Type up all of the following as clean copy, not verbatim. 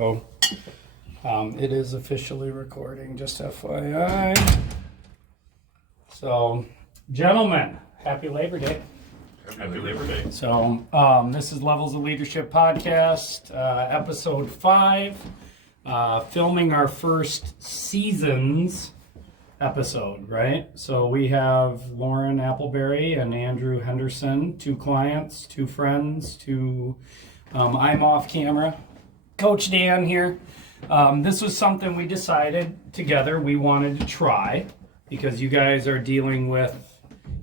So, it is officially recording, just FYI. So, gentlemen, happy Labor Day. Happy Labor Day. So, this is Levels of Leadership Podcast, episode 5, filming our first seasons episode, right? So, we have Loren, Appleberry, and Andrew Henderson, 2 clients, 2 friends, I'm off camera. Coach Dan here. This was something we decided together we wanted to try because you guys are dealing with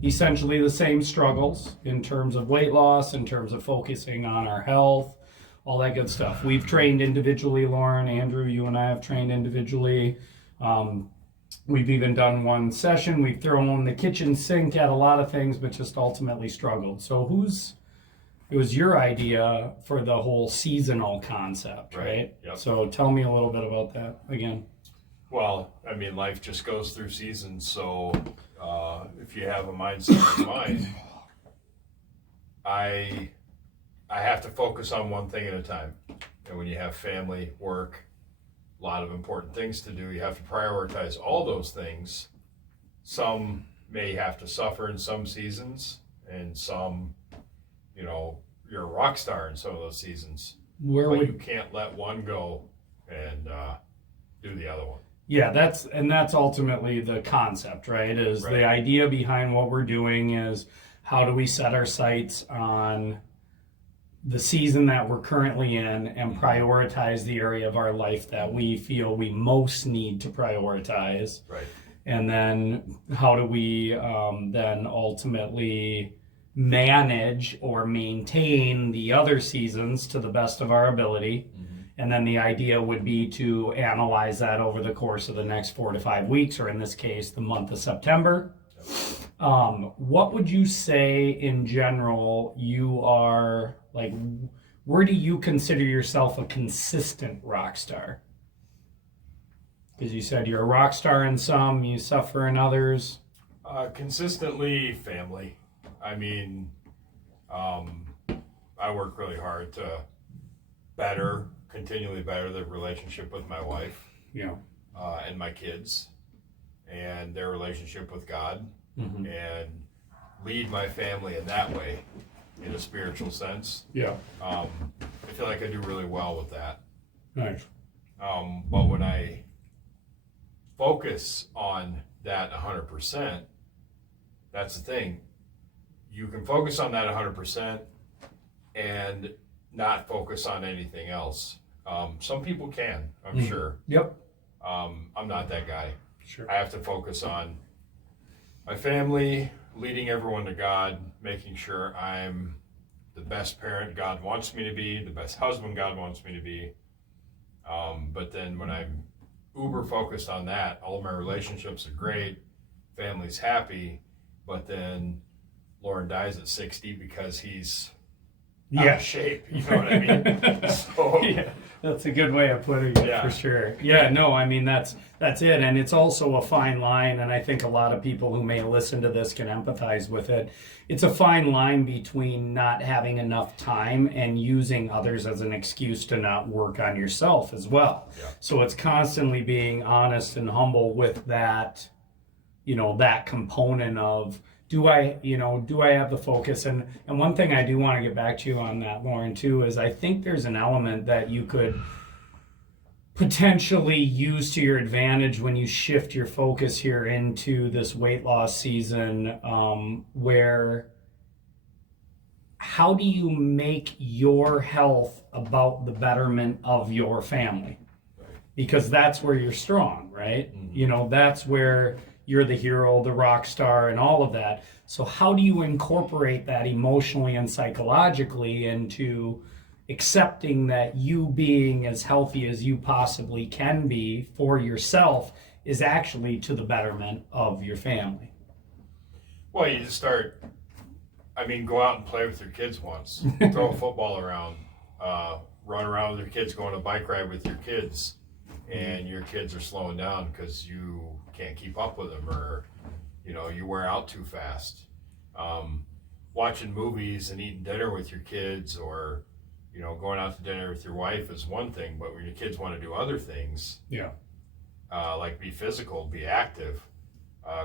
essentially the same struggles in terms of weight loss, in terms of focusing on our health, all that good stuff. We've trained individually, Loren, Andrew, you and I have trained individually. We've even done one session. We've thrown the kitchen sink at a lot of things, but just ultimately struggled. So it was your idea for the whole seasonal concept, right? Yep. So tell me a little bit about that again. Well, I mean, life just goes through seasons. So if you have a mindset like mine, I have to focus on one thing at a time. And when you have family, work, a lot of important things to do, you have to prioritize all those things. Some may have to suffer in some seasons, and some, you're a rock star in some of those seasons. You can't let one go and do the other one. Yeah, that's ultimately the concept, right? The idea behind what we're doing is how do we set our sights on the season that we're currently in and prioritize the area of our life that we feel we most need to prioritize. Right. And then how do we then ultimately manage or maintain the other seasons to the best of our ability. Mm-hmm. And then the idea would be to analyze that over the course of the next 4 to 5 weeks, or in this case, the month of September. What would you say in general you are, like, where do you consider yourself a consistent rock star? Because you said you're a rock star in some, you suffer in others. Consistently family. I mean, I work really hard to continually better the relationship with my wife, and my kids, and their relationship with God, mm-hmm. and lead my family in that way, in a spiritual sense. Yeah. I feel like I do really well with that. Nice. But when I focus on that 100%, that's the thing. You can focus on that 100% and not focus on anything else. Some people can, I'm sure. Yep. I'm not that guy. Sure. I have to focus on my family, leading everyone to God, making sure I'm the best parent God wants me to be, the best husband God wants me to be. But then when I'm uber focused on that, all of my relationships are great, family's happy, but then Loren dies at 60 because he's out of shape. You know what I mean? So, yeah, that's a good way of putting it, for sure. Yeah, no, I mean, that's it. And it's also a fine line. And I think a lot of people who may listen to this can empathize with it. It's a fine line between not having enough time and using others as an excuse to not work on yourself as well. Yeah. So it's constantly being honest and humble with that, that component of, do I have the focus? And one thing I do want to get back to you on that, Loren, too, is I think there's an element that you could potentially use to your advantage when you shift your focus here into this weight loss season, where how do you make your health about the betterment of your family? Because that's where you're strong, right? Mm-hmm. That's where you're the hero, the rock star, and all of that. So how do you incorporate that emotionally and psychologically into accepting that you being as healthy as you possibly can be for yourself is actually to the betterment of your family? Well, you just go out and play with your kids once. Throw a football around, run around with your kids, go on a bike ride with your kids, and your kids are slowing down because you can't keep up with them, or you wear out too fast. Watching movies and eating dinner with your kids, or you know, going out to dinner with your wife is one thing, but when your kids want to do other things, Yeah. like be physical, be active,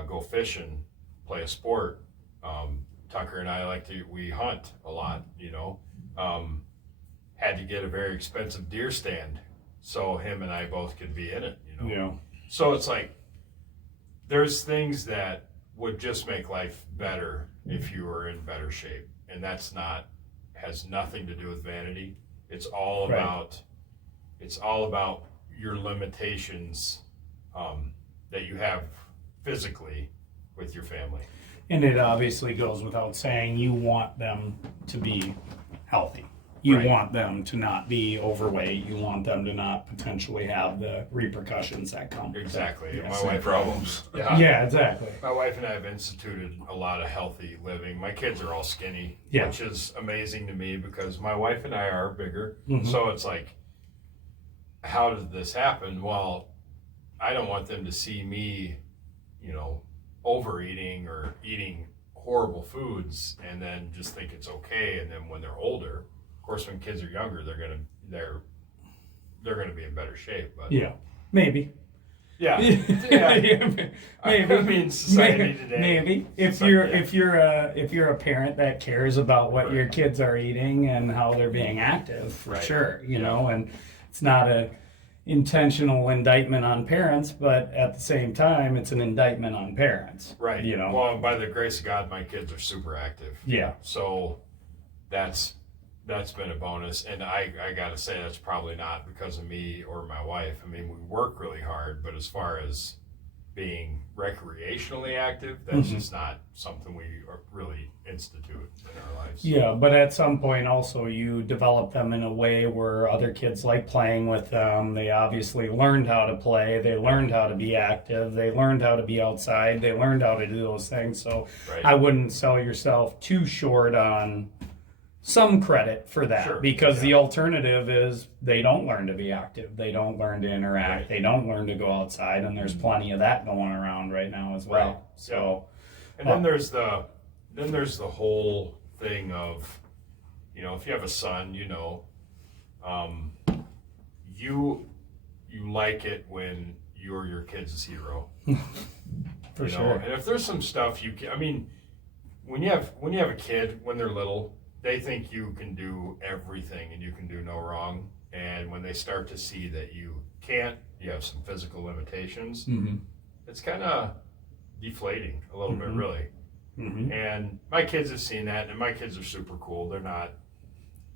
go fishing, play a sport. Tucker and I we hunt a lot, you know. Had to get a very expensive deer stand so him and I both could be in it, you know. Yeah. So it's like, there's things that would just make life better if you were in better shape. And has nothing to do with vanity. It's all Right. about your limitations that you have physically with your family. And it obviously goes without saying, you want them to be healthy. You Right. want them to not be overweight. You want them to not potentially have the repercussions that come. with it. Exactly. Yes. My wife Problems. Yeah, exactly. My wife and I have instituted a lot of healthy living. My kids are all skinny, Yeah. which is amazing to me because my wife and I are bigger. Mhm. So it's like, how did this happen? Well, I don't want them to see me, you know, overeating or eating horrible foods and then just think it's okay. And then when they're older, of course, when kids are younger, they're gonna be in better shape. But Yeah, maybe. yeah, Maybe. I mean, society Maybe. today. Maybe if So, you're yeah. if you're a parent that cares about what Right. your kids are eating and how they're being active, for Right. sure, you Yeah. know, and it's not a intentional indictment on parents, but at the same time, it's an indictment on parents, Right. You know. Well, by the grace of God, my kids are super active. Yeah. So that's been a bonus. And I gotta say that's probably not because of me or my wife. I mean, we work really hard, but as far as being recreationally active, that's just not something we really institute in our lives. Yeah, but at some point also you develop them in a way where other kids like playing with them. They obviously learned how to play. They learned how to be active. They learned how to be outside. They learned how to do those things. So Right. I wouldn't sell yourself too short on some credit for that, Sure, because the yeah. alternative is they don't learn to be active. They don't learn to interact. Right. They don't learn to go outside, and there's plenty of that going around right now as well. Right. So And then there's the whole thing of, you know, if you have a son, you know, you like it when you're your kid's hero. for You know? sure. And if there's some stuff I mean, when you have a kid, when they're little, they think you can do everything and you can do no wrong. And when they start to see that you can't, you have some physical limitations, Mm-hmm. it's kind of deflating a little bit, really. Mm-hmm. And my kids have seen that, and my kids are super cool. They're not,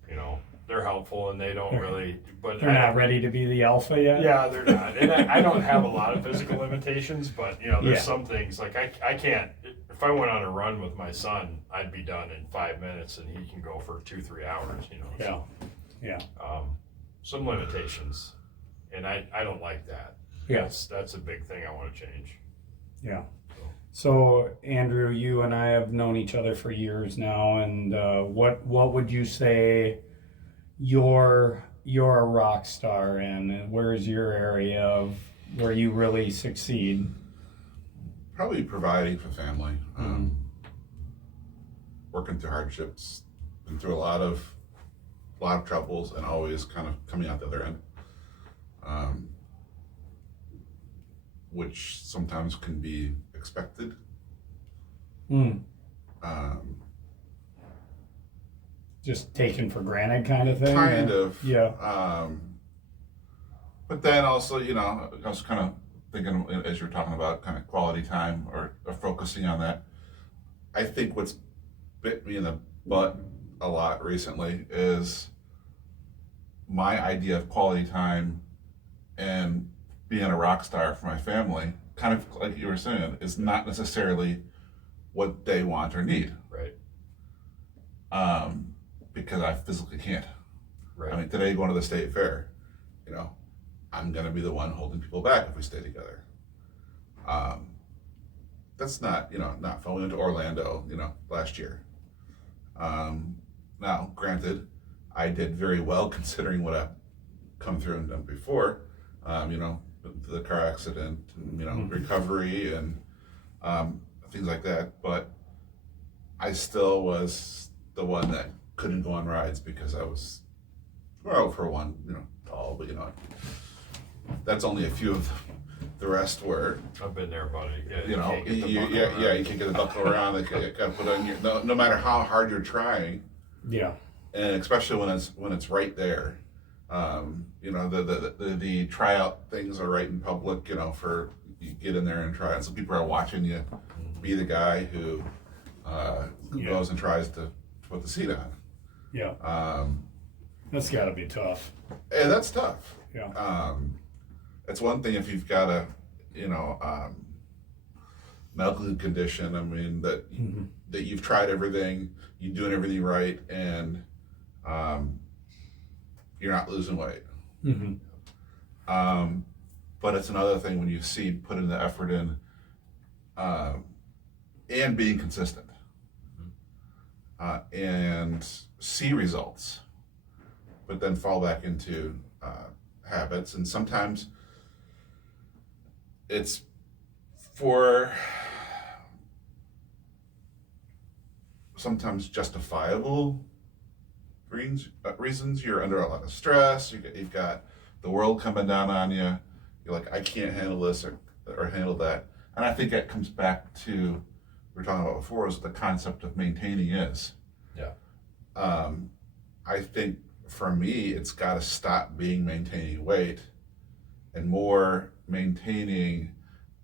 you know, they're helpful, and they don't really, but They're not ready to be the alpha yet. yeah, they're not. And I don't have a lot of physical limitations, but, you know, there's Yeah. some things, like I can't, if I went on a run with my son, I'd be done in 5 minutes, and he can go for 2-3 hours, you know. Yeah. Yeah. Some limitations, and I don't like that. Yeah. That's a big thing I want to change. Yeah. So Andrew, you and I have known each other for years now, and what would you say you're a rock star in? And where's your area of where you really succeed? Probably providing for family, working through hardships, been through a lot of troubles, and always kind of coming out the other end, which sometimes can be expected. Mm. Um, Just taken for granted kind of thing? kind or- of. Yeah. But then also, you know, I was kind of thinking as you were talking about kind of quality time or focusing on that. I think what's bit me in the butt a lot recently is my idea of quality time and being a rock star for my family, kind of like you were saying, is not necessarily what they want or need. Right. Because I physically can't. Right. I mean, today going to the state fair, you know, I'm gonna be the one holding people back if we stay together. That's not, you know, not fun. We went to Orlando, you know, last year. Now, granted, I did very well considering what I've come through and done before. You know, the car accident, and, you know, recovery and things like that. But I still was the one that couldn't go on rides because I was Well, for one, tall, but that's only a few of them. The rest were, I've been there, buddy. Yeah, you can't get the buckle around. you can't get the buckle around. They got to put on your, no matter how hard you're trying. Yeah. And especially when it's right there. The tryout things are right in public, for you get in there and try it. So people are watching you be the guy who goes and tries to put the seat on. Yeah. That's got to be tough. And that's tough. Yeah. It's one thing if you've got a, medical condition. I mean that you've tried everything, you're doing everything right, and you're not losing weight. Mm-hmm. But it's another thing when you see putting the effort in and being consistent and see results, but then fall back into habits. And sometimes it's for sometimes justifiable reasons. You're under a lot of stress. You've got the world coming down on you. You're like, I can't handle this or handle that. And I think that comes back to we were talking about before, is the concept of maintaining is. Yeah. I think for me, it's got to stop being maintaining weight and more maintaining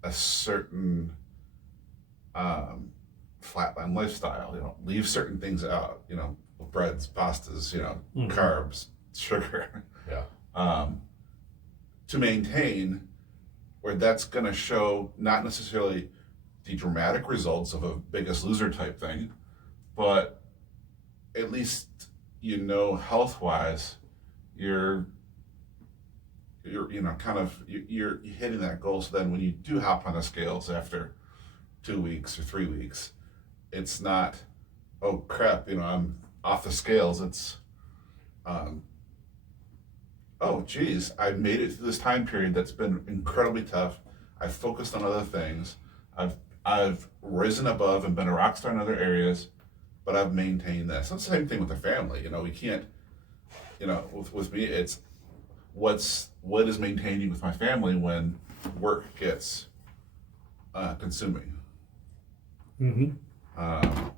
a certain flatline lifestyle. Leave certain things out. Breads, pastas, carbs, sugar. Yeah. To maintain where that's going to show not necessarily the dramatic results of a Biggest Loser type thing, but at least health-wise, you're hitting that goal. So then when you do hop on the scales after 2 weeks or 3 weeks, it's not, oh crap, I'm off the scales. It's oh geez, I made it through this time period that's been incredibly tough. I've focused on other things. I've risen above and been a rock star in other areas, but I've maintained this. It's the same thing with the family. We can't, with me, it's what is maintaining with my family when work gets consuming. Mm-hmm.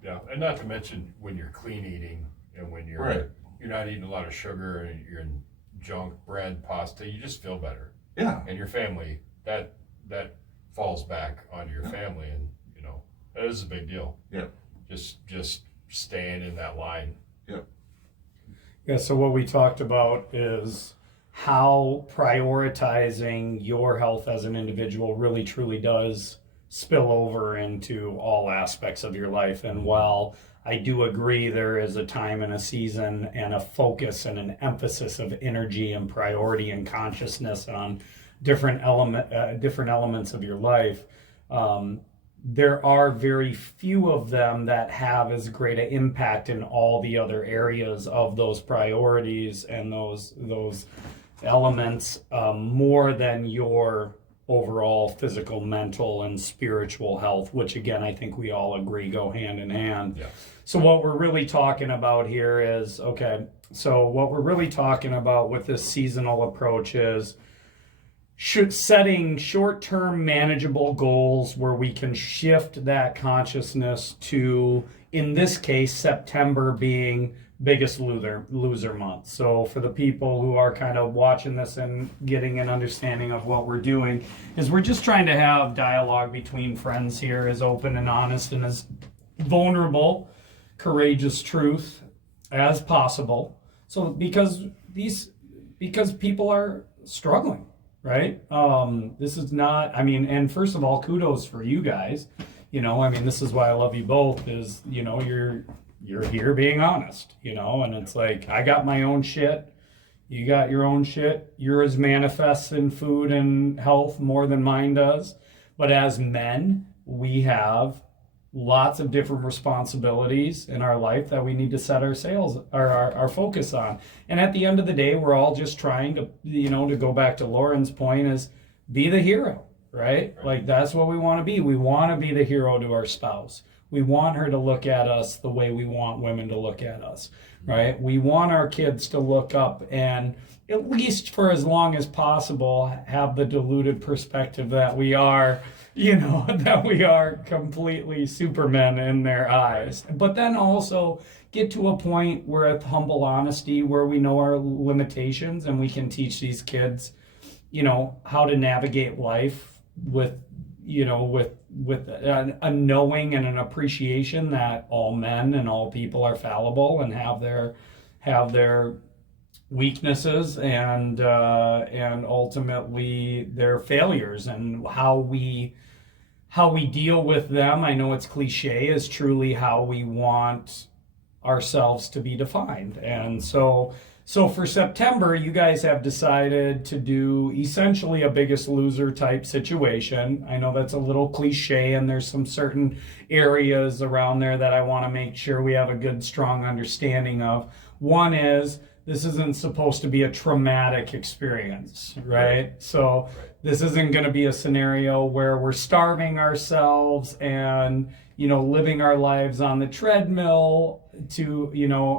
Yeah, and not to mention when you're clean eating and when you're not eating a lot of sugar and you're in junk bread, pasta, you just feel better. Yeah. And your family, that falls back onto your family, and that is a big deal. Yeah. Just staying in that line. Yeah. Yeah, so what we talked about is how prioritizing your health as an individual really truly does spill over into all aspects of your life. And while I do agree there is a time and a season and a focus and an emphasis of energy and priority and consciousness on different elements of your life, there are very few of them that have as great an impact in all the other areas of those priorities and those elements more than your overall physical, mental, and spiritual health, which again, I think we all agree go hand in hand. Yeah. So what we're really talking about here is, what we're really talking about with this seasonal approach is setting short-term manageable goals where we can shift that consciousness to, in this case, September being Biggest Loser month. So for the people who are kind of watching this and getting an understanding of what we're doing, is we're just trying to have dialogue between friends here, as open and honest and as vulnerable, courageous truth as possible. So because people are struggling, right? This is not, and first of all, kudos for you guys. This is why I love you both, is, you're here being honest, and it's like, I got my own shit. You got your own shit. Yours manifests in food and health more than mine does. But as men, we have lots of different responsibilities in our life that we need to set our focus on. And at the end of the day, we're all just trying to, to go back to Loren's point, is be the hero, right? Like, that's what we want to be. We want to be the hero to our spouse. We want her to look at us the way we want women to look at us, right? We want our kids to look up and, at least for as long as possible, have the diluted perspective that we are, that we are completely supermen in their eyes. But then also get to a point where, with humble honesty, where we know our limitations and we can teach these kids, how to navigate life with a knowing and an appreciation that all men and all people are fallible and have their weaknesses and ultimately their failures, and how we deal with them. I know it's cliche, is truly how we want ourselves to be defined. And so for September, you guys have decided to do essentially a Biggest Loser type situation. I know that's a little cliche, and there's some certain areas around there that I want to make sure we have a good, strong understanding of. One is, this isn't supposed to be a traumatic experience, right? So this isn't going to be a scenario where we're starving ourselves and, living our lives on the treadmill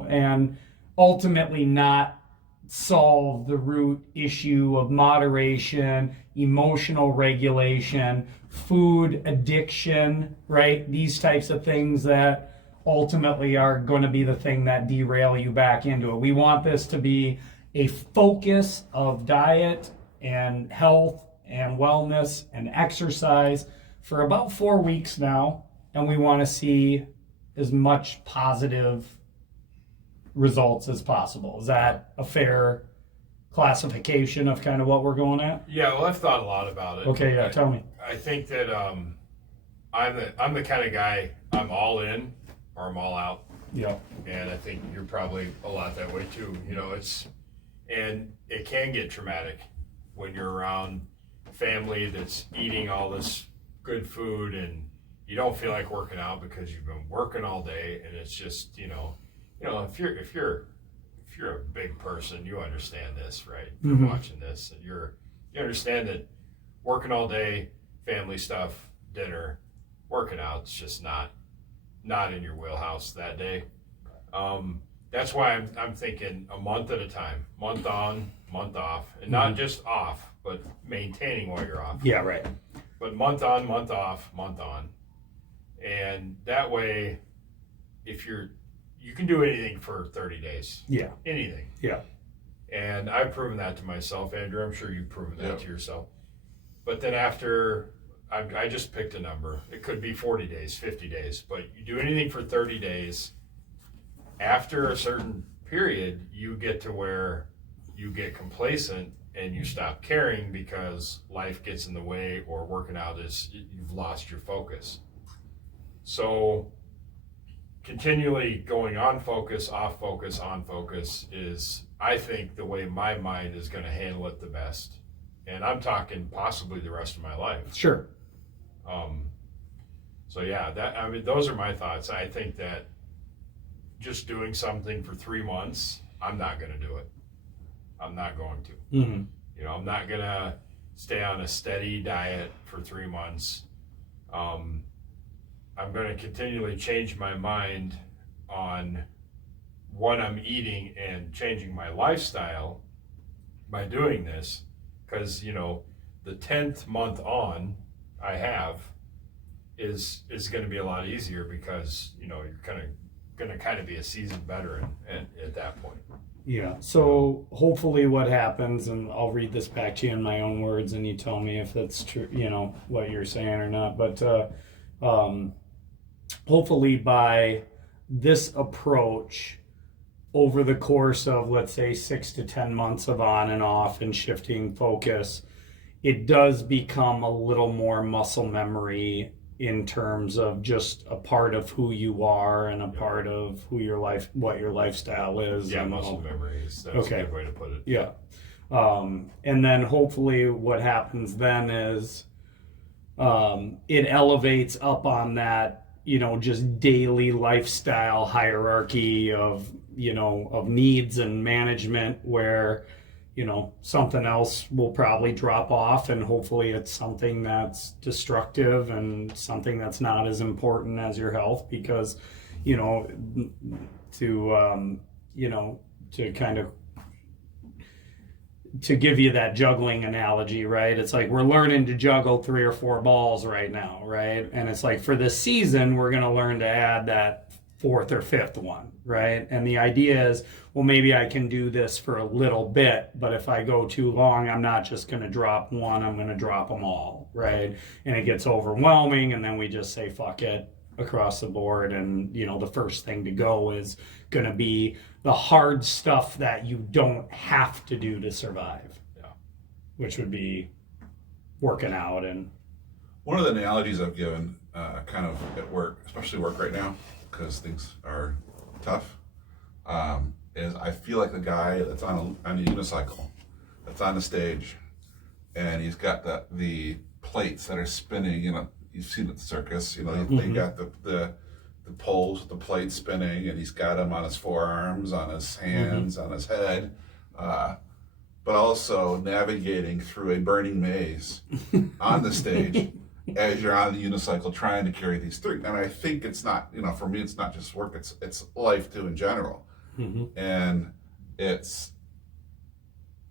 and ultimately not solve the root issue of moderation, emotional regulation, food addiction, right? These types of things that ultimately are going to be the thing that derail you back into it. We want this to be a focus of diet and health and wellness and exercise for about 4 weeks now, and we want to see as much positive results as possible. Is that a fair classification of kind of what we're going at? Yeah, well, I've thought a lot about it. Okay, yeah, tell me. I think that I'm the kind of guy, I'm all in or I'm all out. Yeah. And I think you're probably a lot that way too. And it can get traumatic when you're around family that's eating all this good food and you don't feel like working out because you've been working all day, and it's just, if you're a big person, you understand this, right? If you're watching this, and you understand that working all day, family stuff, dinner, working out, it's just not in your wheelhouse that day. That's why I'm thinking a month at a time, month on, month off, and not just off, but maintaining while you're off. Yeah, right. But month on, month off, month on. And that way, you can do anything for 30 days. Yeah. Anything. Yeah. And I've proven that to myself, Andrew. I'm sure you've proven that to yourself. But then after, I just picked a number. It could be 40 days, 50 days, but you do anything for 30 days. After a certain period, you get to where you get complacent and you stop caring because life gets in the way, or working out you've lost your focus. So continually going on focus, off focus, on focus is, I think, the way my mind is going to handle it the best. And I'm talking possibly the rest of my life. Sure. So yeah, those are my thoughts. I think that just doing something for 3 months, I'm not going to do it. I'm not going to. Mm-hmm. I'm not going to stay on a steady diet for 3 months. I'm going to continually change my mind on what I'm eating and changing my lifestyle by doing this, because the 10th month on I have is going to be a lot easier, because you're going to be a seasoned veteran at that point. Yeah. So hopefully what happens, and I'll read this back to you in my own words and you tell me if that's true, what you're saying or not, but hopefully by this approach, over the course of, let's say, 6 to 10 months of on and off and shifting focus, it does become a little more muscle memory in terms of just a part of who you are and a part of what your lifestyle is. Yeah, muscle memory that's a good way to put it. Yeah. And then hopefully what happens then is it elevates up on that, just daily lifestyle hierarchy of needs and management, where, something else will probably drop off, and hopefully it's something that's destructive and something that's not as important as your health, because, to kind of, to give you that juggling analogy, right? It's like we're learning to juggle 3 or 4 balls right now, right? And it's like for this season, we're going to learn to add that 4th or 5th one, right? And the idea is, well, maybe I can do this for a little bit, but if I go too long, I'm not just going to drop one, I'm going to drop them all, right? And it gets overwhelming, and then we just say, fuck it, across the board. And, the first thing to go is going to be the hard stuff that you don't have to do to survive. Yeah. Which would be working out. And one of the analogies I've given kind of at work, especially work right now, because things are tough, is I feel like the guy that's on a unicycle, that's on the stage, and he's got the plates that are spinning. You've seen it at the circus. They got the poles with the plates spinning, and he's got them on his forearms, on his hands, on his head, but also navigating through a burning maze on the stage as you're on the unicycle trying to carry these through. And I think it's not, for me, it's not just work, it's life too in general. And it's,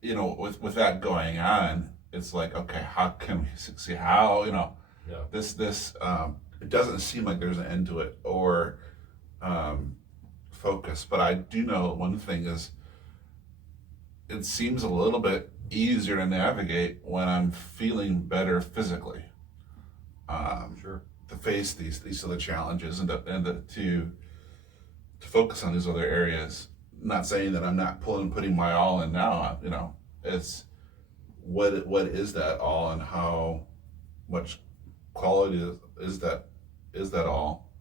with that going on, it's like, okay, how can we see how, this it doesn't seem like there's an end to it, or focus. But I do know one thing is, it seems a little bit easier to navigate when I'm feeling better physically. Sure. To face these other challenges, and to focus on these other areas. Not saying that I'm not putting my all in now. It's what is that all, and how much quality is that all?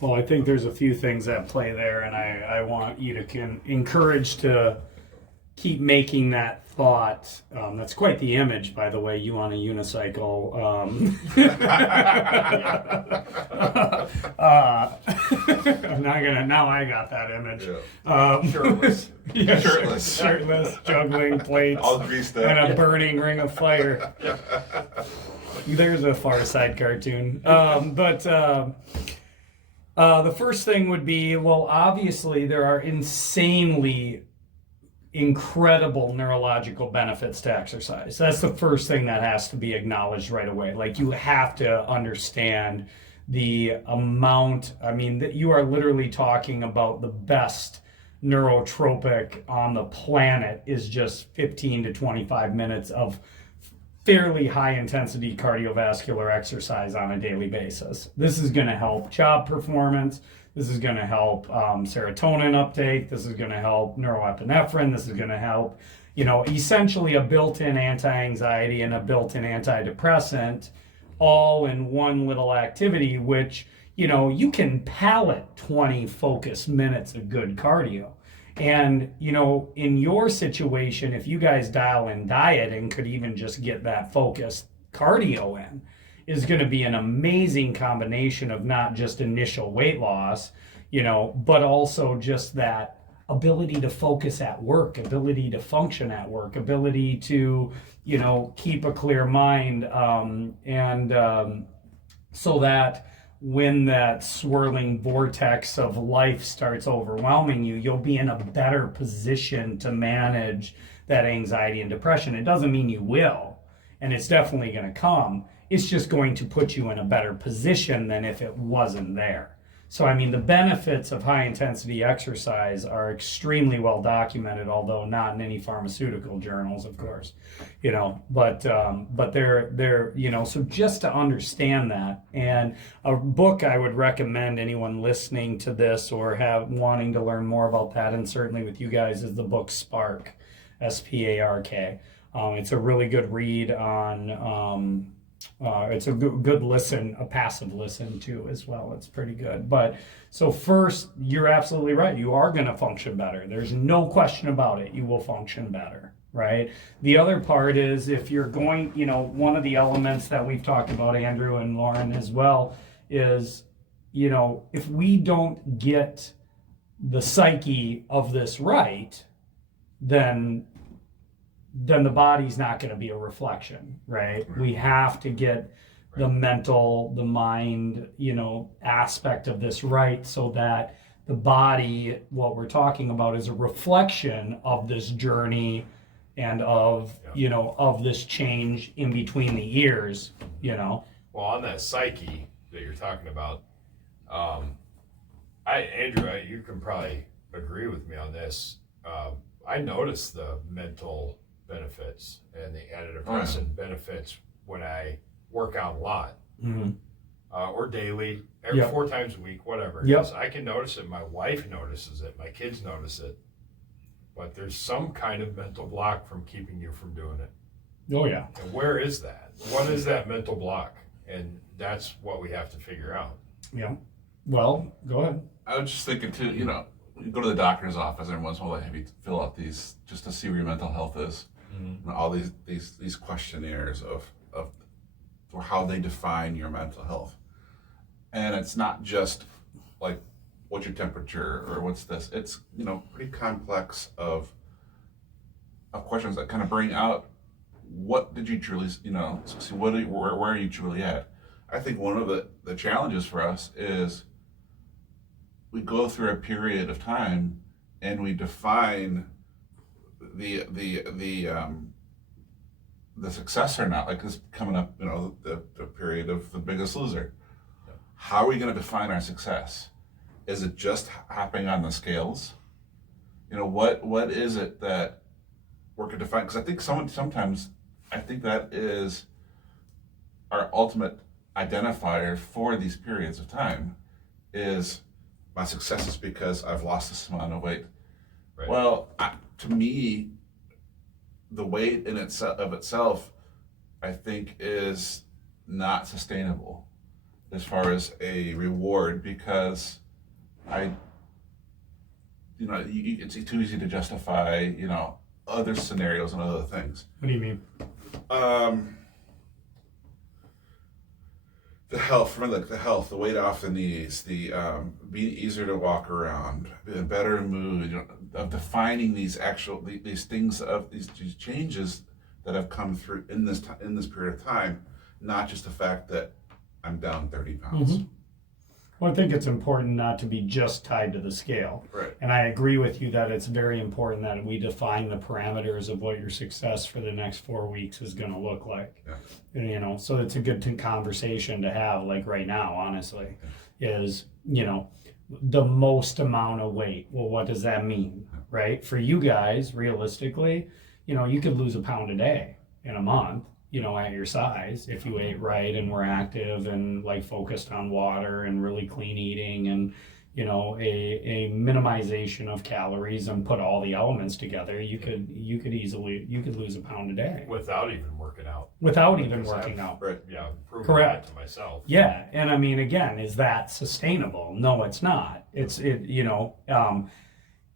Well, I think there's a few things at play there, and I want you to encourage to keep making that thought. That's quite the image, by the way, you on a unicycle. I'm not gonna, now I got that image. Yeah. Shirtless. Yeah, Shirtless. Juggling plates, All greased up. and a burning ring of fire. There's a Far Side cartoon. But the first thing would be, well, obviously there are insanely incredible neurological benefits to exercise. That's the first thing that has to be acknowledged right away. Like, you have to understand the amount. That you are literally talking about the best neurotropic on the planet is just 15 to 25 minutes of fairly high intensity cardiovascular exercise on a daily basis. This is going to help job performance. This is going to help serotonin uptake. This is going to help neuroepinephrine. This is going to help, essentially a built-in anti-anxiety and a built-in antidepressant all in one little activity, which, you can palate 20 focused minutes of good cardio. And, in your situation, if you guys dial in diet and could even just get that focused cardio in, is going to be an amazing combination of not just initial weight loss, but also just that ability to focus at work, ability to function at work, ability to, keep a clear mind, so that when that swirling vortex of life starts overwhelming you, you'll be in a better position to manage that anxiety and depression. It doesn't mean you will, and it's definitely going to come. It's just going to put you in a better position than if it wasn't there. So, the benefits of high intensity exercise are extremely well documented, although not in any pharmaceutical journals, of course, but they're, so just to understand that. And a book I would recommend anyone listening to this or wanting to learn more about that, and certainly with you guys, is the book Spark, Spark. It's a really good read on, it's a good listen, a passive listen too as well. It's pretty good. But so first, you're absolutely right. You are going to function better. There's no question about it. You will function better, right? The other part is, if you're going, one of the elements that we've talked about, Andrew and Loren as well, is, if we don't get the psyche of this right, then then the body's not going to be a reflection, right? We have to get the mental, the mind, aspect of this right, so that the body, what we're talking about, is a reflection of this journey and of, of this change in between the years, Well, on that psyche that you're talking about, Andrew, you can probably agree with me on this. I notice the mental benefits and the antidepressant benefits when I work out a lot, or daily, every 4 times a week, whatever it is. I can notice it. My wife notices it. My kids notice it. But there's some kind of mental block from keeping you from doing it. Oh, yeah. And where is that? What is that mental block? And that's what we have to figure out. Yeah. Well, go ahead. I was just thinking too, you go to the doctor's office every once in a while, they have you fill out these just to see where your mental health is. And all these questionnaires of how they define your mental health. And it's not just like what's your temperature or what's this. It's pretty complex of questions that kind of bring out what did you truly see, where are you truly at. I think one of the challenges for us is we go through a period of time and we define the success or not. Like this coming up, the period of The Biggest Loser. How are we going to define our success? Is it just hopping on the scales? What is it that we're going to define? Because I think sometimes I think that is our ultimate identifier for these periods of time. Is my success is because I've lost this amount of weight. Right. Well, to me, the weight in itself, I think, is not sustainable as far as a reward, because it's too easy to justify, other scenarios and other things. What do you mean? The health, remember the health, the weight off the knees, the being easier to walk around, being in better mood, of defining these things, of these changes that have come through in this period of time, not just the fact that I'm down 30 pounds. Well, I think it's important not to be just tied to the scale. Right. And I agree with you that it's very important that we define the parameters of what your success for the next 4 weeks is going to look like. Yeah. And, so it's a good conversation to have, like right now, honestly, is, the most amount of weight. Well, what does that mean, right? For you guys, realistically, you could lose a pound a day in a month. At your size, if you ate right and were active and like focused on water and really clean eating and, a minimization of calories and put all the elements together, you could lose a pound a day. Without even working out. Right. Yeah. Correct. That to myself. Yeah. And I mean, again, is that sustainable? No, it's not.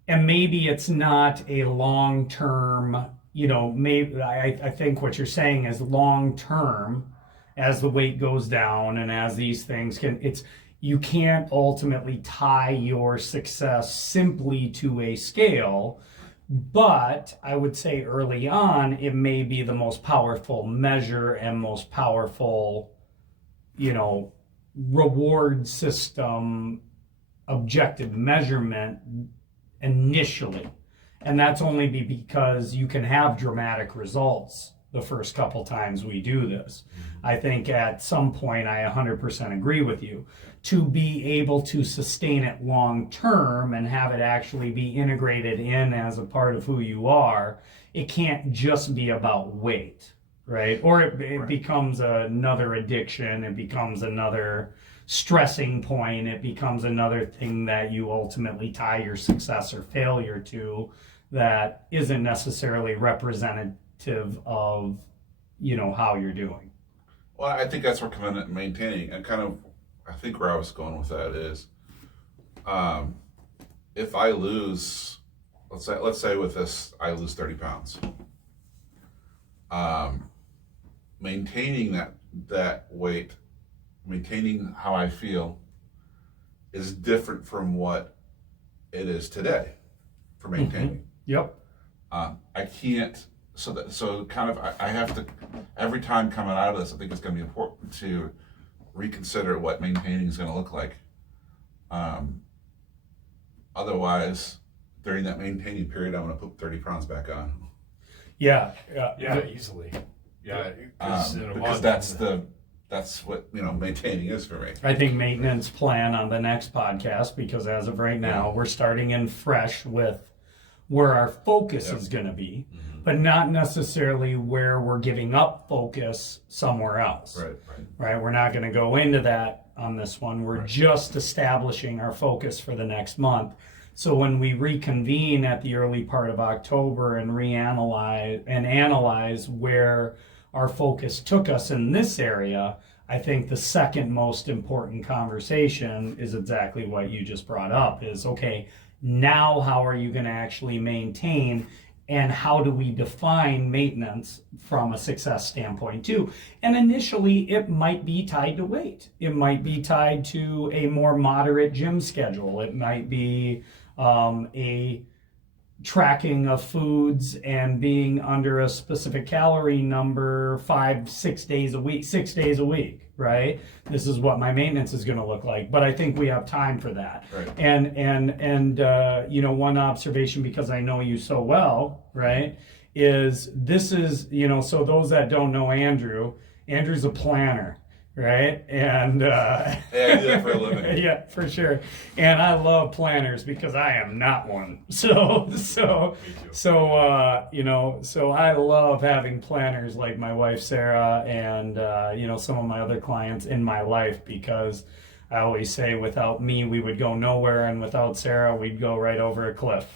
And maybe it's not a long-term, maybe I think what you're saying is long term, as the weight goes down and as these things you can't ultimately tie your success simply to a scale, but I would say early on, it may be the most powerful measure and most powerful, reward system, objective measurement initially. And that's only because you can have dramatic results the first couple times we do this. I think at some point, I 100% agree with you. To be able to sustain it long term and have it actually be integrated in as a part of who you are, it can't just be about weight, right? Or it becomes another addiction, it becomes another stressing point, it becomes another thing that you ultimately tie your success or failure to, that isn't necessarily representative of, how you're doing. Well, I think that's where commitment and maintaining, and kind of, I think where I was going with that is, if I lose, let's say with this, I lose 30 pounds. Maintaining that weight, maintaining how I feel, is different from what it is today for maintaining. Yep. I can't so kind of I have to, every time coming out of this, I think it's going to be important to reconsider what maintaining is going to look like. Otherwise, during that maintaining period, I'm going to put 30 pounds back on. Yeah, Easily. Yeah, because that's what maintaining is for me. I think maintenance plan on the next podcast, because as of right now, we're starting in fresh with where our focus is going to be, but not necessarily where we're giving up focus somewhere else. Right. We're not going to go into that on this one. We're just establishing our focus for the next month. So when we reconvene at the early part of October and analyze where our focus took us in this area, I think the second most important conversation is exactly what you just brought up is, okay, now how are you going to actually maintain, and how do we define maintenance from a success standpoint too? And initially it might be tied to weight. It might be tied to a more moderate gym schedule. It might be a tracking of foods and being under a specific calorie number 5-6 days a week, 6 days a week, right? This is what my maintenance is going to look like. But I think we have time for that. Right. And one observation, because I know you so well, right, is this is, so those that don't know Andrew's a planner. Right. And yeah, I do that for a living. Yeah, for sure. And I love planners because I am not one. So I love having planners like my wife Sarah and some of my other clients in my life, because I always say without me we would go nowhere, and without Sarah we'd go right over a cliff,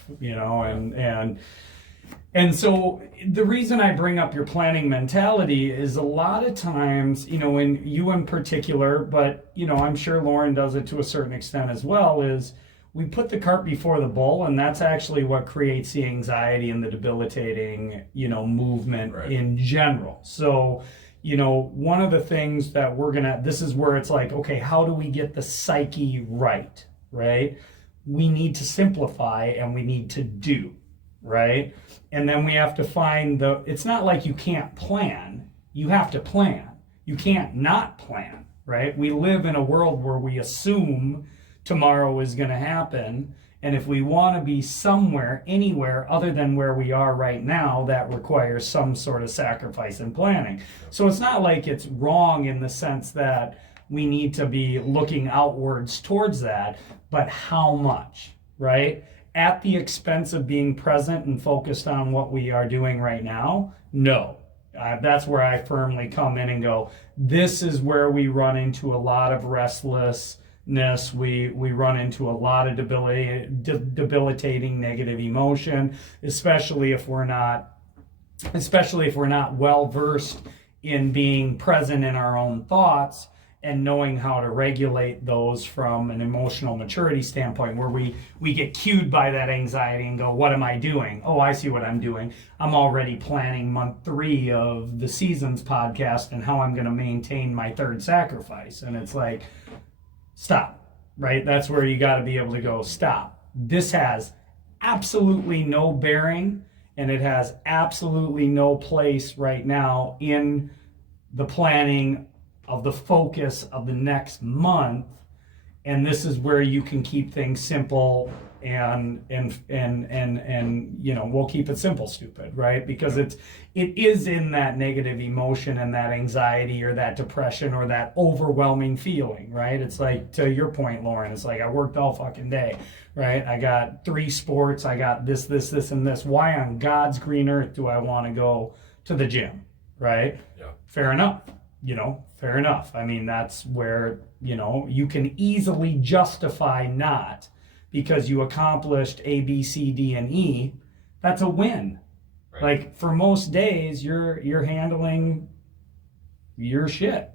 And so the reason I bring up your planning mentality is a lot of times, and you in particular, but, I'm sure Loren does it to a certain extent as well, is we put the cart before the bull, and that's actually what creates the anxiety and the debilitating, movement in general. So, one of the things that this is where it's like, okay, how do we get the psyche right? We need to simplify and we need to do, right? And then we have to find it's not like you can't plan, you have to plan. You can't not plan, right? We live in a world where we assume tomorrow is going to happen. And if we want to be somewhere, anywhere other than where we are right now, that requires some sort of sacrifice and planning. So it's not like it's wrong in the sense that we need to be looking outwards towards that, but how much, right? At the expense of being present and focused on what we are doing right now? No. That's where I firmly come in and go, this is where we run into a lot of restlessness. We run into a lot of debilitating negative emotion, especially if we're not well versed in being present in our own thoughts and knowing how to regulate those from an emotional maturity standpoint, where we get cued by that anxiety and go, what am I doing? Oh, I see what I'm doing. I'm already planning month 3 of the Seasons podcast and how I'm going to maintain my third sacrifice. And it's like, stop, right? That's where you got to be able to go, stop. This has absolutely no bearing, and it has absolutely no place right now in the planning of the focus of the next month. And this is where you can keep things simple and we'll keep it simple, stupid, right? Because it is in that negative emotion and that anxiety or that depression or that overwhelming feeling, right? It's like, to your point, Loren, it's like I worked all fucking day, right? I got 3 sports, I got this, and this. Why on God's green earth do I want to go to the gym, right? Yeah. Fair enough. Fair enough. I mean, that's where, you can easily justify not, because you accomplished A, B, C, D, and E. That's a win. Right. Like, for most days, you're handling your shit,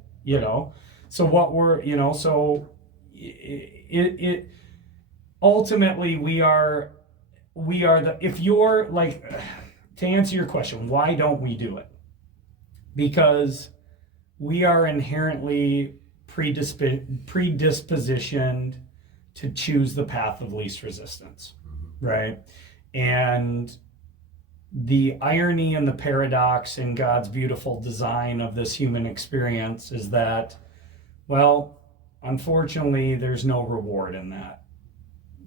So what we're, so it ultimately we are if you're like, to answer your question, why don't we do it? Because we are inherently predispositioned to choose the path of least resistance, right? And the irony and the paradox in God's beautiful design of this human experience is that, well, unfortunately, there's no reward in that,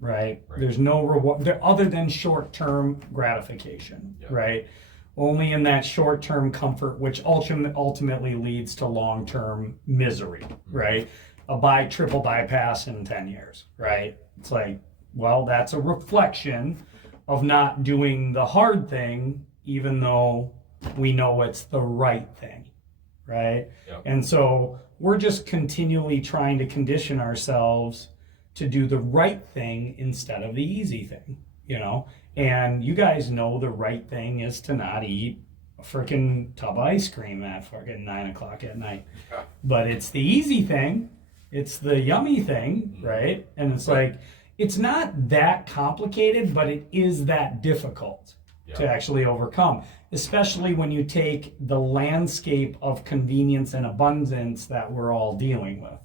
right? There's no reward other than short-term gratification, right? Only in that short-term comfort, which ultimately leads to long-term misery, right? A triple bypass in 10 years, right? It's like, well, that's a reflection of not doing the hard thing, even though we know it's the right thing, right? Yep. And so we're just continually trying to condition ourselves to do the right thing instead of the easy thing, you know? And you guys know the right thing is to not eat a freaking tub of ice cream at fucking 9 o'clock at night. Yeah. But it's the easy thing. It's the yummy thing, right? And it's like, it's not that complicated, but it is that difficult to actually overcome, especially when you take the landscape of convenience and abundance that we're all dealing with,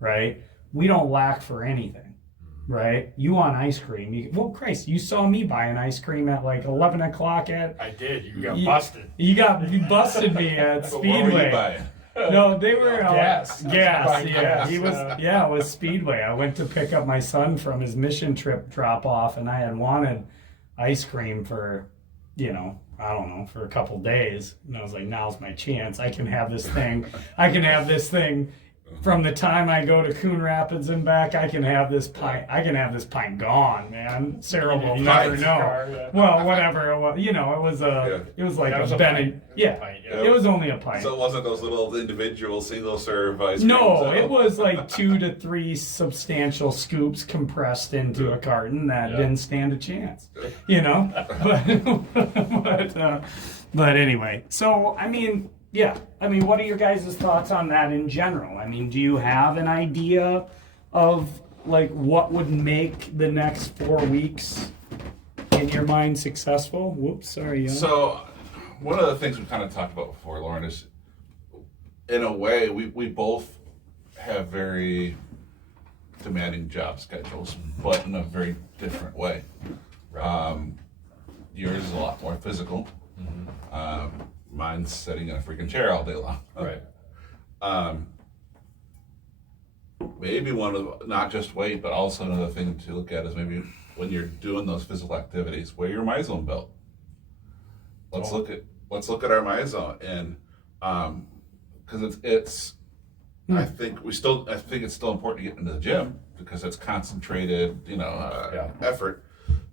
right? We don't lack for anything, right? You want ice cream. Well, Christ, you saw me buying ice cream at like 11 o'clock at... I did. You got busted. You busted me at Speedway. What were you buying? No, they were gas. Gas, yeah. Gas. He was, it was Speedway. I went to pick up my son from his mission trip drop off, and I had wanted ice cream for, I don't know, for a couple days. And I was like, now's my chance. I can have this thing. From the time I go to Coon Rapids and back, I can have this pint gone, man. Sarah will never know. Well, whatever. It was, it was like a Ben. It was only a pint. So it wasn't those little individual single serve ice creams? No, it was like 2 to 3 substantial scoops compressed into a carton that didn't stand a chance, But anyway, so what are your guys' thoughts on that in general? I mean, do you have an idea of like what would make the next 4 weeks in your mind successful? Whoops, sorry. So one of the things we kind of talked about before, Loren, is in a way we both have very demanding job schedules, but in a very different way. Yours is a lot more physical. Mine's sitting in a freaking chair all day long. Right. Maybe one of not just weight, but also another thing to look at is maybe when you're doing those physical activities, wear your MyZone belt. Let's look at our MyZone, and because it's I think it's still important to get into the gym because it's concentrated, effort.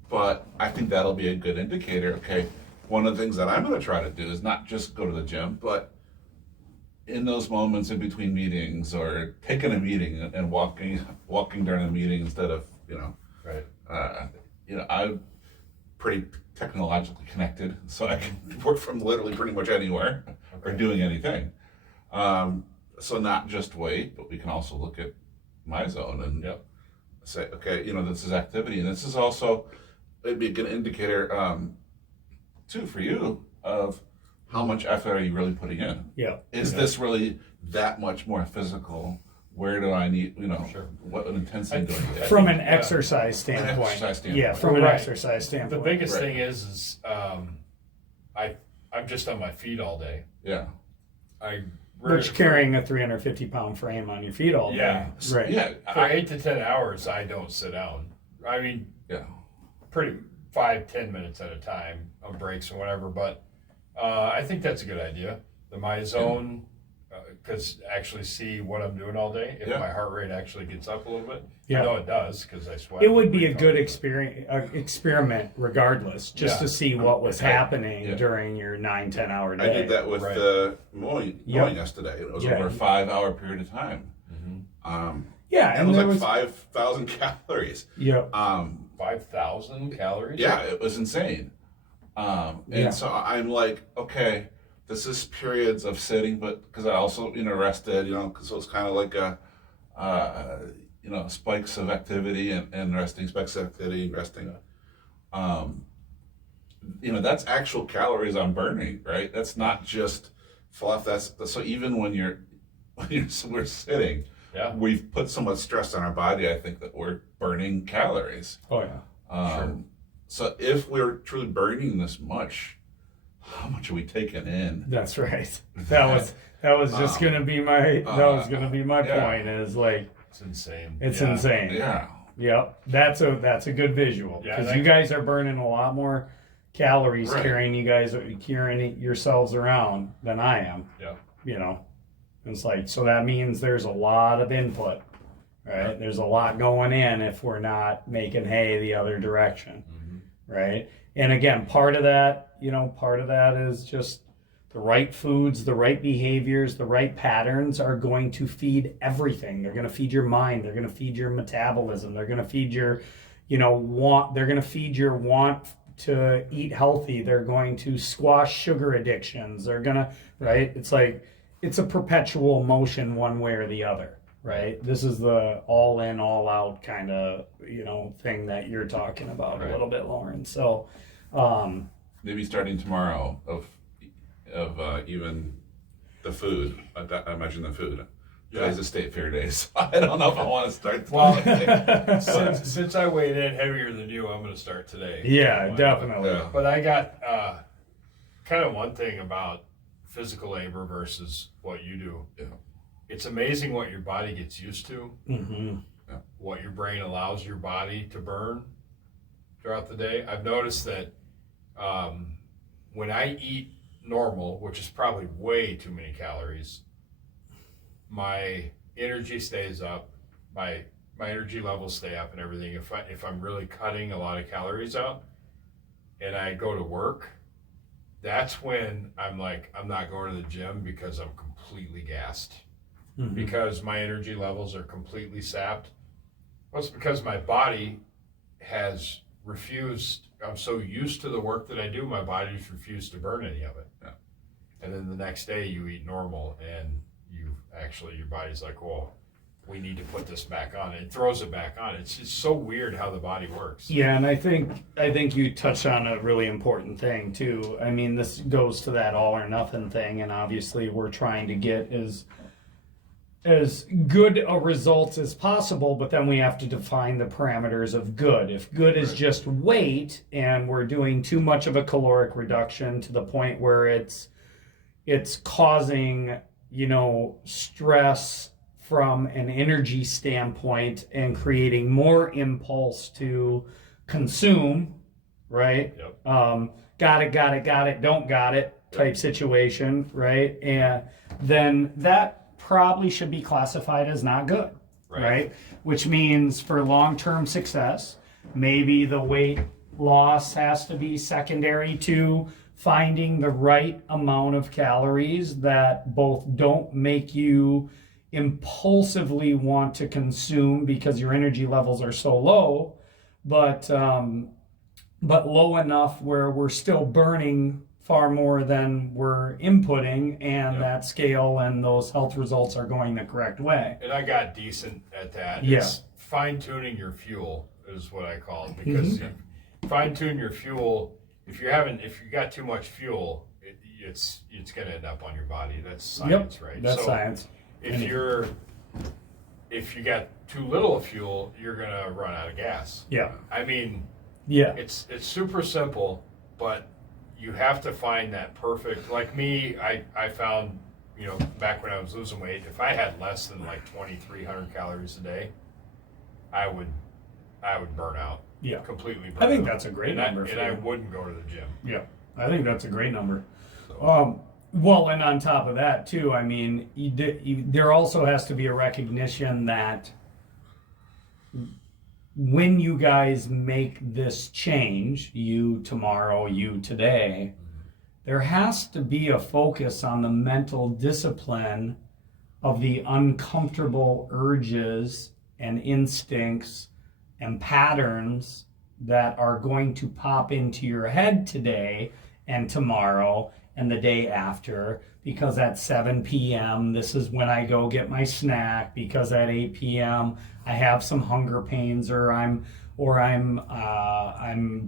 But I think that'll be a good indicator. Okay. One of the things that I'm going to try to do is not just go to the gym, but in those moments in between meetings or taking a meeting and walking during a meeting instead of, I'm pretty technologically connected, so I can work from literally pretty much anywhere or doing anything. So not just weight, but we can also look at MyZone and say, okay, this is activity, and this is also it'd be a good indicator. Too for you of how much effort are you really putting in? Is this really that much more physical? Where do I need, what intensity do I need? From an exercise standpoint. From an exercise standpoint. The biggest thing is I'm just on my feet all day. Yeah. Which carrying a 350-pound frame on your feet all day. Yeah. Right. Yeah. For 8 to 10 hours, I don't sit down. I mean, pretty 5-10 minutes at a time on breaks or whatever, but I think that's a good idea. The MyZone, because actually see what I'm doing all day. If my heart rate actually gets up a little bit, I know it does because I sweat. It would be a good experiment regardless, just to see what was happening during your 9-10 hour day. I did that with mowing yesterday. It was over a 5-hour period of time. And it was like 5,000 calories. 5,000 calories? Yeah, it was insane. And so I'm like, okay, this is periods of sitting, but because I also, rested, so it's kind of like spikes of activity and resting, spikes of activity, resting. That's actual calories I'm burning, right? That's not just fluff. So even when we're sitting, we've put so much stress on our body, I think that we're burning calories. Oh, yeah. So if we're truly burning this much, how much are we taking in? That's right. That was just gonna be my point. Is like It's insane. it's Yeah. insane. Yeah. Yep, that's a good visual Yeah, because that- you guys are burning a lot more calories Right. carrying yourselves around than I am. Yeah. You know, it's like, so that means there's a lot of input, right? There's a lot going in if we're not making hay the other direction, right? And again, part of that is just the right foods, the right behaviors, the right patterns are going to feed everything. They're going to feed your mind. They're going to feed your metabolism. They're going to feed your, want. They're going to feed your want to eat healthy. They're going to squash sugar addictions. They're going to, right? It's like, it's a perpetual motion one way or the other, right? This is the all in, all out kind of, thing that you're talking about a little bit, Loren. So, Maybe starting tomorrow of even the food. I imagine the food. Today's a state fair day, so I don't know if I want to start. Well, since I weighed in heavier than you, I'm going to start today. yeah, definitely. Yeah. But I got kind of one thing about physical labor versus what you do. Yeah. It's amazing what your body gets used to, Mm-hmm. what your brain allows your body to burn throughout the day. I've noticed that when I eat normal, which is probably way too many calories, my energy stays up, my energy levels stay up and everything. If I'm really cutting a lot of calories out and I go to work, that's when I'm like, I'm not going to the gym because I'm completely gassed. Mm-hmm. Because my energy levels are completely sapped. Well, it's because my body has refused. I'm so used to the work that I do, my body's refused to burn any of it. Yeah. And then the next day you eat normal and your body's like, well, we need to put this back on. It throws it back on. It's just so weird how the body works. Yeah, and I think you touched on a really important thing too. I mean, this goes to that all or nothing thing, and obviously we're trying to get as good a result as possible, but then we have to define the parameters of good. If good is just weight and we're doing too much of a caloric reduction to the point where it's causing, stress from an energy standpoint and creating more impulse to consume, right? Yep. Got it, don't got it type situation, right? And then that probably should be classified as not good, right? Which means for long-term success, maybe the weight loss has to be secondary to finding the right amount of calories that both don't make you impulsively want to consume because your energy levels are so low, but low enough where we're still burning far more than we're inputting, and that scale and those health results are going the correct way. And I got decent at that. Yeah. It's fine-tuning your fuel is what I call it, because you fine-tune your fuel. If you got too much fuel, it's going to end up on your body. That's science, right? That's science. If you got too little fuel, you're going to run out of gas. Yeah. I mean, Yeah. it's super simple, but you have to find that perfect. Like me, I found, back when I was losing weight, if I had less than like 2,300 calories a day, I would burn out. Yeah. Completely burn out. I think that's a great number. And I wouldn't go to the gym. Yeah. I think that's a great number. So. Well, and on top of that, too, I mean, there also has to be a recognition that when you guys make this change, you tomorrow, you today, there has to be a focus on the mental discipline of the uncomfortable urges and instincts and patterns that are going to pop into your head today and tomorrow and the day after, because at 7 p.m. this is when I go get my snack, because at 8 p.m. I have some hunger pains, or I'm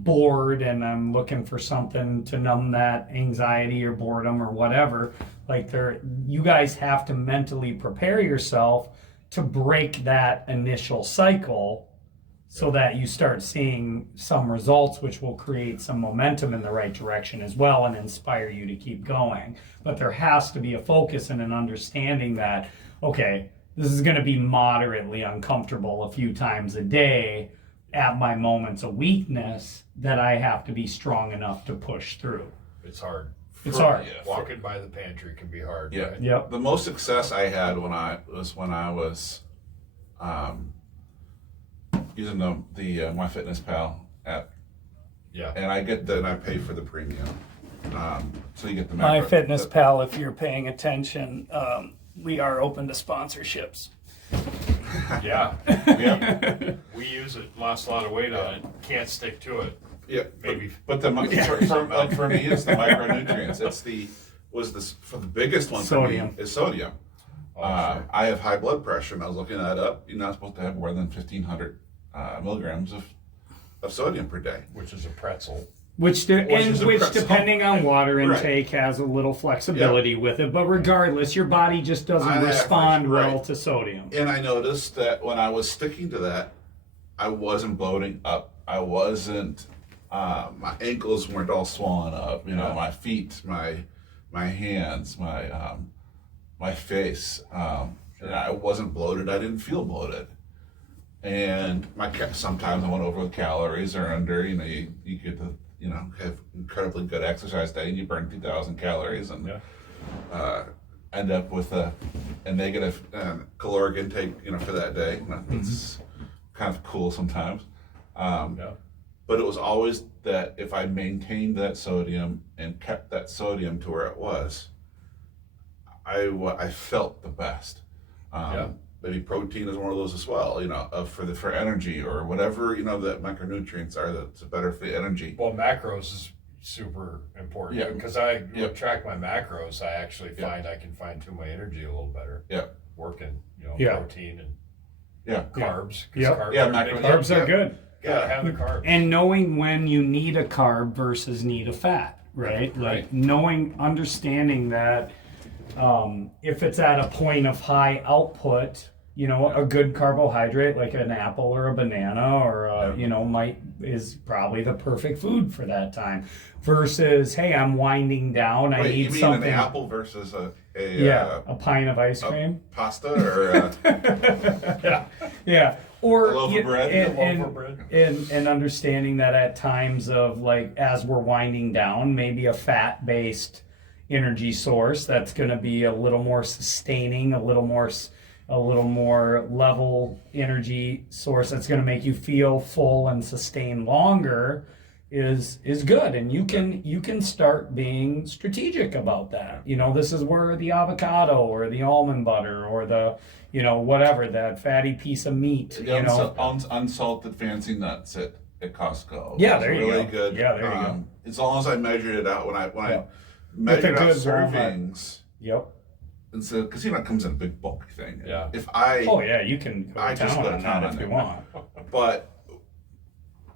bored and I'm looking for something to numb that anxiety or boredom or whatever. Like, you guys have to mentally prepare yourself to break that initial cycle so that you start seeing some results, which will create some momentum in the right direction as well and inspire you to keep going. But there has to be a focus and an understanding that, okay, this is going to be moderately uncomfortable a few times a day at my moments of weakness, that I have to be strong enough to push through. It's hard. It's hard. Yeah, Walking by the pantry can be hard. Yeah. Right? Yep. The most success I had when I was using the MyFitnessPal app, Yeah. and I pay for the premium, so you get the MyFitnessPal, if you're paying attention, we are open to sponsorships. Yeah. Yeah, We use it, lost a lot of weight on it, can't stick to it. yeah. Maybe. But for me, it's the micronutrients. For the biggest one Sodium. for me is sodium. Oh, sure. I have high blood pressure, and I was looking that up. You're not supposed to have more than 1,500 milligrams of sodium per day. Which is a pretzel. Which depending on water intake has a little flexibility with it, but regardless, your body just doesn't respond well to sodium. And I noticed that when I was sticking to that, I wasn't bloating up. I wasn't. My ankles weren't all swollen up. My feet, my hands, my face. And I wasn't bloated. I didn't feel bloated. And sometimes I went over with calories or under. You get to have incredibly good exercise day, and you burn 2,000 calories, and end up with a negative caloric intake, for that day. It's kind of cool sometimes. But it was always that if I maintained that sodium and kept that sodium to where it was, I felt the best. Maybe protein is one of those as well, for energy or whatever, that micronutrients are that's better for energy. Well, macros is super important. Yeah. Because I track my macros, I actually find I can fine tune my energy a little better. Yeah. Working, Yeah. protein and Yeah. carbs. 'Cause Yep. Carbs, Yeah, Carbs are good. Gotta have the carbs. And knowing when you need a carb versus need a fat, right? Like understanding that if it's at a point of high output, a good carbohydrate like an apple or a banana or is probably the perfect food for that time. Versus, hey, I'm winding down. I need something. An apple versus a pint of ice cream, pasta, or yeah. Or a loaf of bread. And understanding that at times of as we're winding down, maybe a fat-based energy source that's going to be a little more sustaining, a little more level energy source that's going to make you feel full and sustain longer is good. And you can start being strategic about that. This is where the avocado or the almond butter or the whatever, that fatty piece of meat, unsalted fancy nuts at Costco. Yeah, there you really go. Good. Yeah, there you go. As long as I measured it out when I measured out servings. Yep. And so, because it comes in a big bulk thing. Yeah. You can go to town on that if you want. But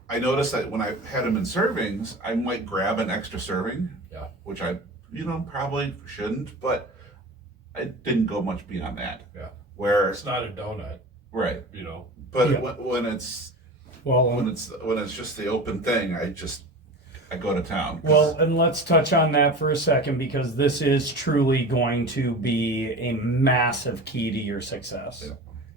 I noticed that when I had them in servings, I might grab an extra serving. Yeah. Which I, probably shouldn't, but I didn't go much beyond that. Yeah. Where it's not a donut. Right. But when it's just the open thing, I go to town. Well, and let's touch on that for a second, because this is truly going to be a massive key to your success. Yeah.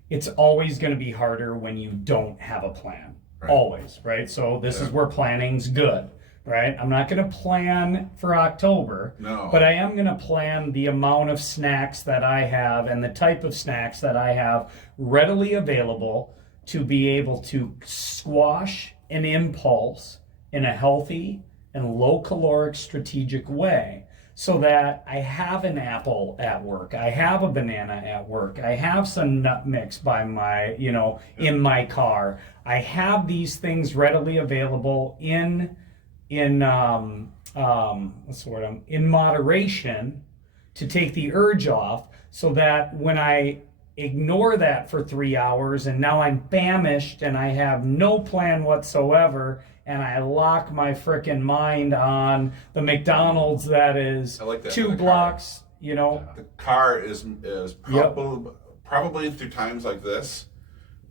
It's always going to be harder when you don't have a plan. Right. Always, right? So this is where planning's good, right? I'm not going to plan for October, but I am going to plan the amount of snacks that I have and the type of snacks that I have readily available to be able to squash an impulse in a healthy and low caloric strategic way, so that I have an apple at work, I have a banana at work, I have some nut mix by my, in my car. I have these things readily available in moderation to take the urge off, so that when I ignore that for 3 hours and now I'm famished and I have no plan whatsoever, and I lock my frickin' mind on the McDonald's that is 2 blocks, The car is probably through times like this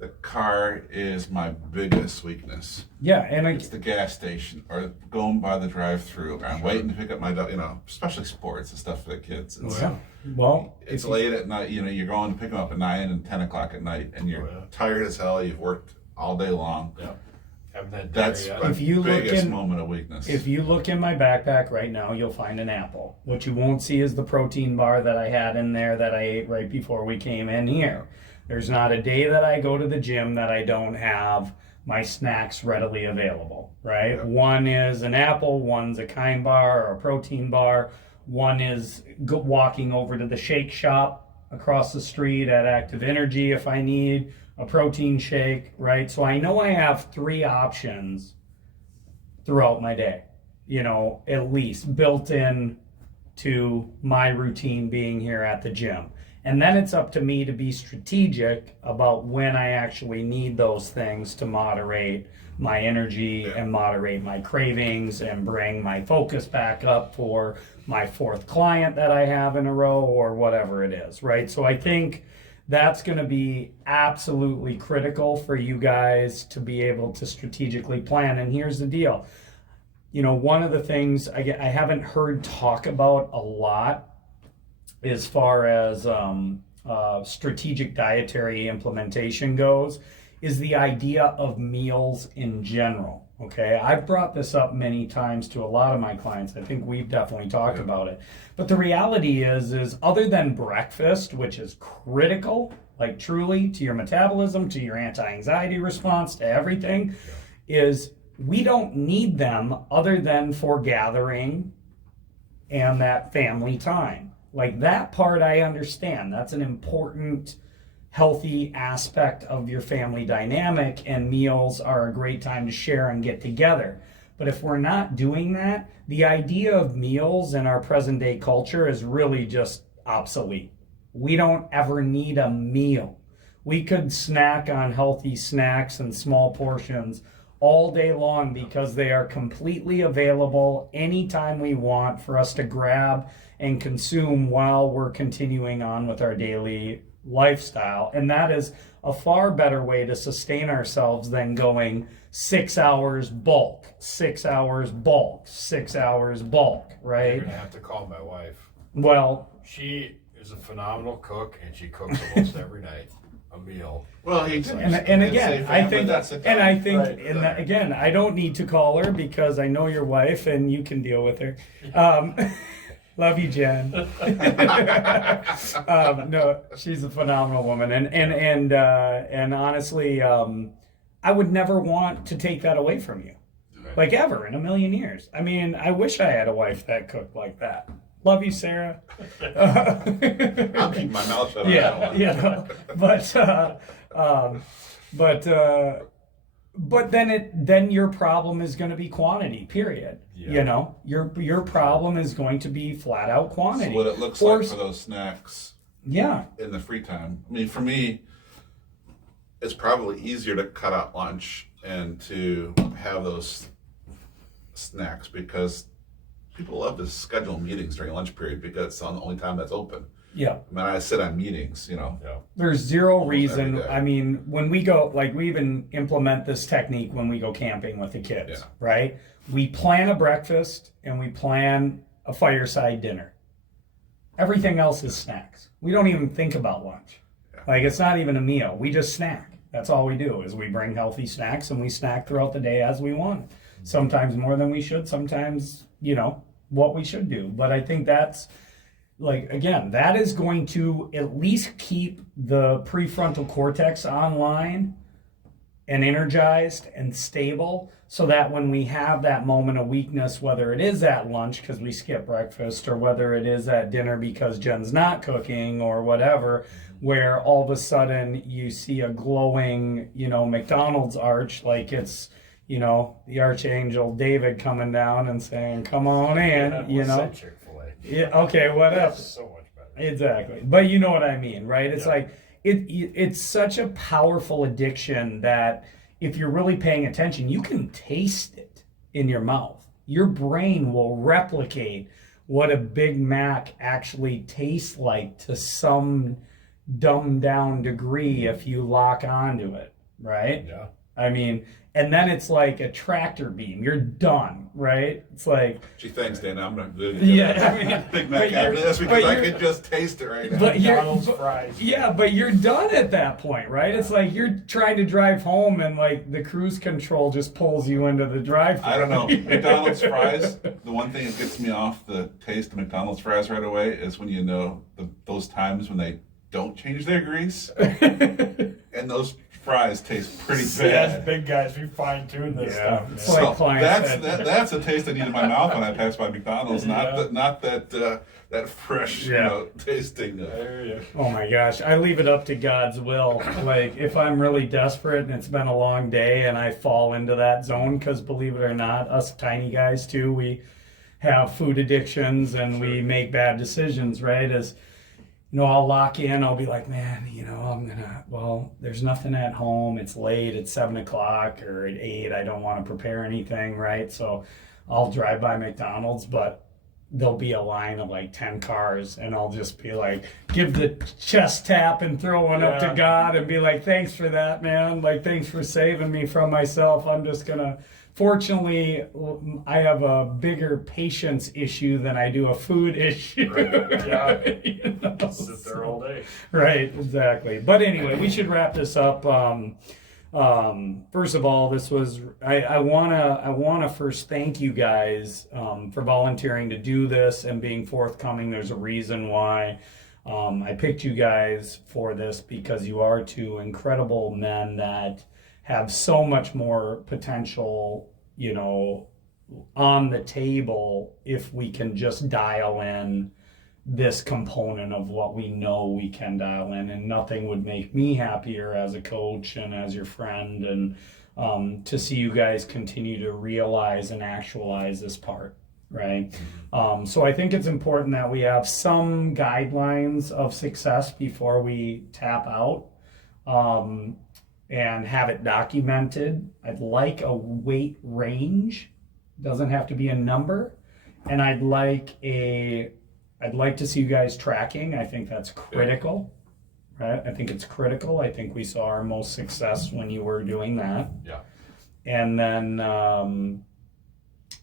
the car is my biggest weakness. Yeah, and It's the gas station or going by the drive-through. Or I'm waiting to pick up my, especially sports and stuff for the kids. Well, It's late at night. You're going to pick them up at 9 and 10 o'clock at night, and you're tired as hell. You've worked all day long. Yeah. Haven't had That's dinner my yet. biggest moment of weakness. If you look in my backpack right now, you'll find an apple. What you won't see is the protein bar that I had in there that I ate right before we came in here. There's not a day that I go to the gym that I don't have my snacks readily available, right? Yeah. One is an apple, one's a Kind bar or a protein bar, one is walking over to the shake shop across the street at Active Energy if I need a protein shake, right? So I know I have 3 options throughout my day, at least built in to my routine being here at the gym. And then it's up to me to be strategic about when I actually need those things to moderate my energy and moderate my cravings and bring my focus back up for my 4th client that I have in a row or whatever it is, right? So I think that's going to be absolutely critical for you guys to be able to strategically plan. And here's the deal. One of the things I haven't heard talk about a lot as far as strategic dietary implementation goes is the idea of meals in general. Okay, I've brought this up many times to a lot of my clients. I think we've definitely talked about it. But the reality is other than breakfast, which is critical, like truly to your metabolism, to your anti-anxiety response, to everything, is we don't need them other than for gathering and that family time. Like that part I understand. That's an important, healthy aspect of your family dynamic, and meals are a great time to share and get together. But if we're not doing that, the idea of meals in our present day culture is really just obsolete. We don't ever need a meal. We could snack on healthy snacks and small portions all day long because they are completely available anytime we want for us to grab and consume while we're continuing on with our daily lifestyle. And that is a far better way to sustain ourselves than going 6 hours bulk, 6 hours bulk, 6 hours bulk, right? You're going to have to call my wife. Well, she is a phenomenal cook, and she cooks almost every night a meal. Well, and again, I think, again, I don't need to call her because I know your wife and you can deal with her. Love you, Jen. No, she's a phenomenal woman, and honestly, I would never want to take that away from you, like ever in a million years. I mean, I wish I had a wife that cooked like that. Love you, Sarah. I'll keep my mouth shut. But then your problem is going to be quantity. Period. Yeah. Your problem is going to be flat out quantity. So what it looks like for those snacks. Yeah. In the free time. I mean, for me, it's probably easier to cut out lunch and to have those snacks because people love to schedule meetings during lunch period because it's the only time that's open. Yeah. I mean, I sit on meetings, Yeah. There's zero reason. I mean, when we go, like we even implement this technique when we go camping with the kids, right? We plan a breakfast and we plan a fireside dinner. Everything else is snacks. We don't even think about lunch. Yeah. Like it's not even a meal. We just snack. That's all we do is we bring healthy snacks and we snack throughout the day as we want. Sometimes more than we should, sometimes, what we should do. But I think that's, again, that is going to at least keep the prefrontal cortex online and energized and stable so that when we have that moment of weakness, whether it is at lunch because we skip breakfast or whether it is at dinner because Jen's not cooking or whatever, where all of a sudden you see a glowing, McDonald's arch like it's, the Archangel David coming down and saying, come on in, Chick-fil-A. Yeah, okay, whatever. That's so much better. Exactly. But you know what I mean, right? It's like, it's such a powerful addiction that if you're really paying attention, you can taste it in your mouth. Your brain will replicate what a Big Mac actually tastes like to some dumbed down degree if you lock onto it. right? Yeah. I mean, and then it's like a tractor beam. You're done, right? It's like, Gee, thanks, Dan. I'm not good. yeah, I mean, Big Mac after this because I could just taste it right now. But McDonald's fries. yeah, but you're done at that point, right? It's like you're trying to drive home and like the cruise control just pulls you into the drive-thru. I don't know. McDonald's fries, the one thing that gets me off the taste of McDonald's fries right away is when you know those times when they don't change their grease. And those fries taste pretty See, as bad. big guys, we fine tune this Yeah. stuff. It's man. like So client said. that's a taste I need in my mouth when I pass by McDonald's. Yeah. Not that fresh, Yeah. tasting. There you go. Oh my gosh, I leave it up to God's will. Like, if I'm really desperate and it's been a long day and I fall into that zone, because believe it or not, us tiny guys too, we have food addictions and we make bad decisions, right? As you know, I'll lock in, I'll be like, man, there's nothing at home. It's late, it's 7 o'clock or at 8. I don't want to prepare anything, right? So I'll drive by McDonald's, but there'll be a line of like 10 cars and I'll just be like, give the chest tap and throw one up to Yeah. God and be like, thanks for that, man. Like, thanks for saving me from myself. I'm just gonna, fortunately, I have a bigger patience issue than I do a food issue. Yeah. You know? Sit there all day. Right, exactly. But anyway, we should wrap this up. First of all, this was I wanna first thank you guys for volunteering to do this and being forthcoming. There's a reason why I picked you guys for this, because you are two incredible men that have so much more potential, on the table if we can just dial in this component of what we know we can dial in. And nothing would make me happier as a coach and as your friend, and to see you guys continue to realize and actualize this part, right? So I think it's important that we have some guidelines of success before we tap out, and have it documented. I'd like a weight range. Doesn't have to be a number. And I'd like to see you guys tracking. I think that's critical, right? I think it's critical. I think we saw our most success when you were doing that. Yeah. And then,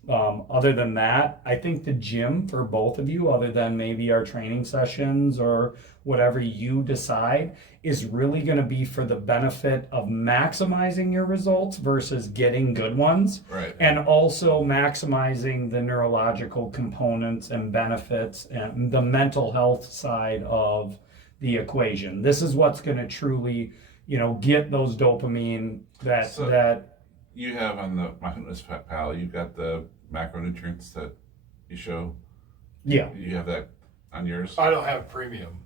other than that, I think the gym for both of you, other than maybe our training sessions or whatever you decide, is really going to be for the benefit of maximizing your results versus getting good ones. Right. And also maximizing the neurological components and benefits and the mental health side of the equation. This is what's going to truly, get those dopamine that You have on the MyFitnessPal, you've got the macronutrients that you show. yeah. You have that on yours. I don't have premium.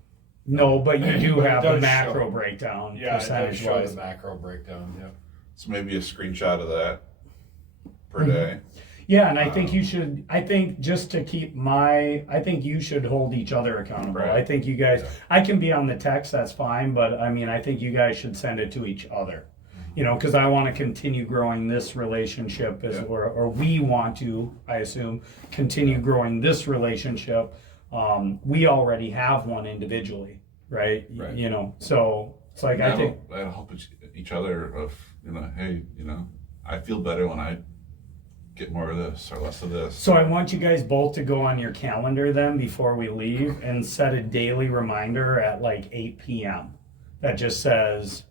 No, but you do But it have the does macro show. breakdown Yeah, it does percentage show wise. the macro breakdown. Yeah. So maybe a screenshot of that per day. Yeah, and I think you should. I think just to keep I think you should hold each other accountable. Right. I think you guys. I can be on the text, that's fine, but I mean, I think you guys should send it to each other. Because I want to continue growing this relationship, or we want to, I assume, continue growing this relationship. We already have one individually, right? Right. So it's like I think. That'll help each other of, hey, I feel better when I get more of this or less of this. So I want you guys both to go on your calendar then before we leave and set a daily reminder at like 8 p.m. that just says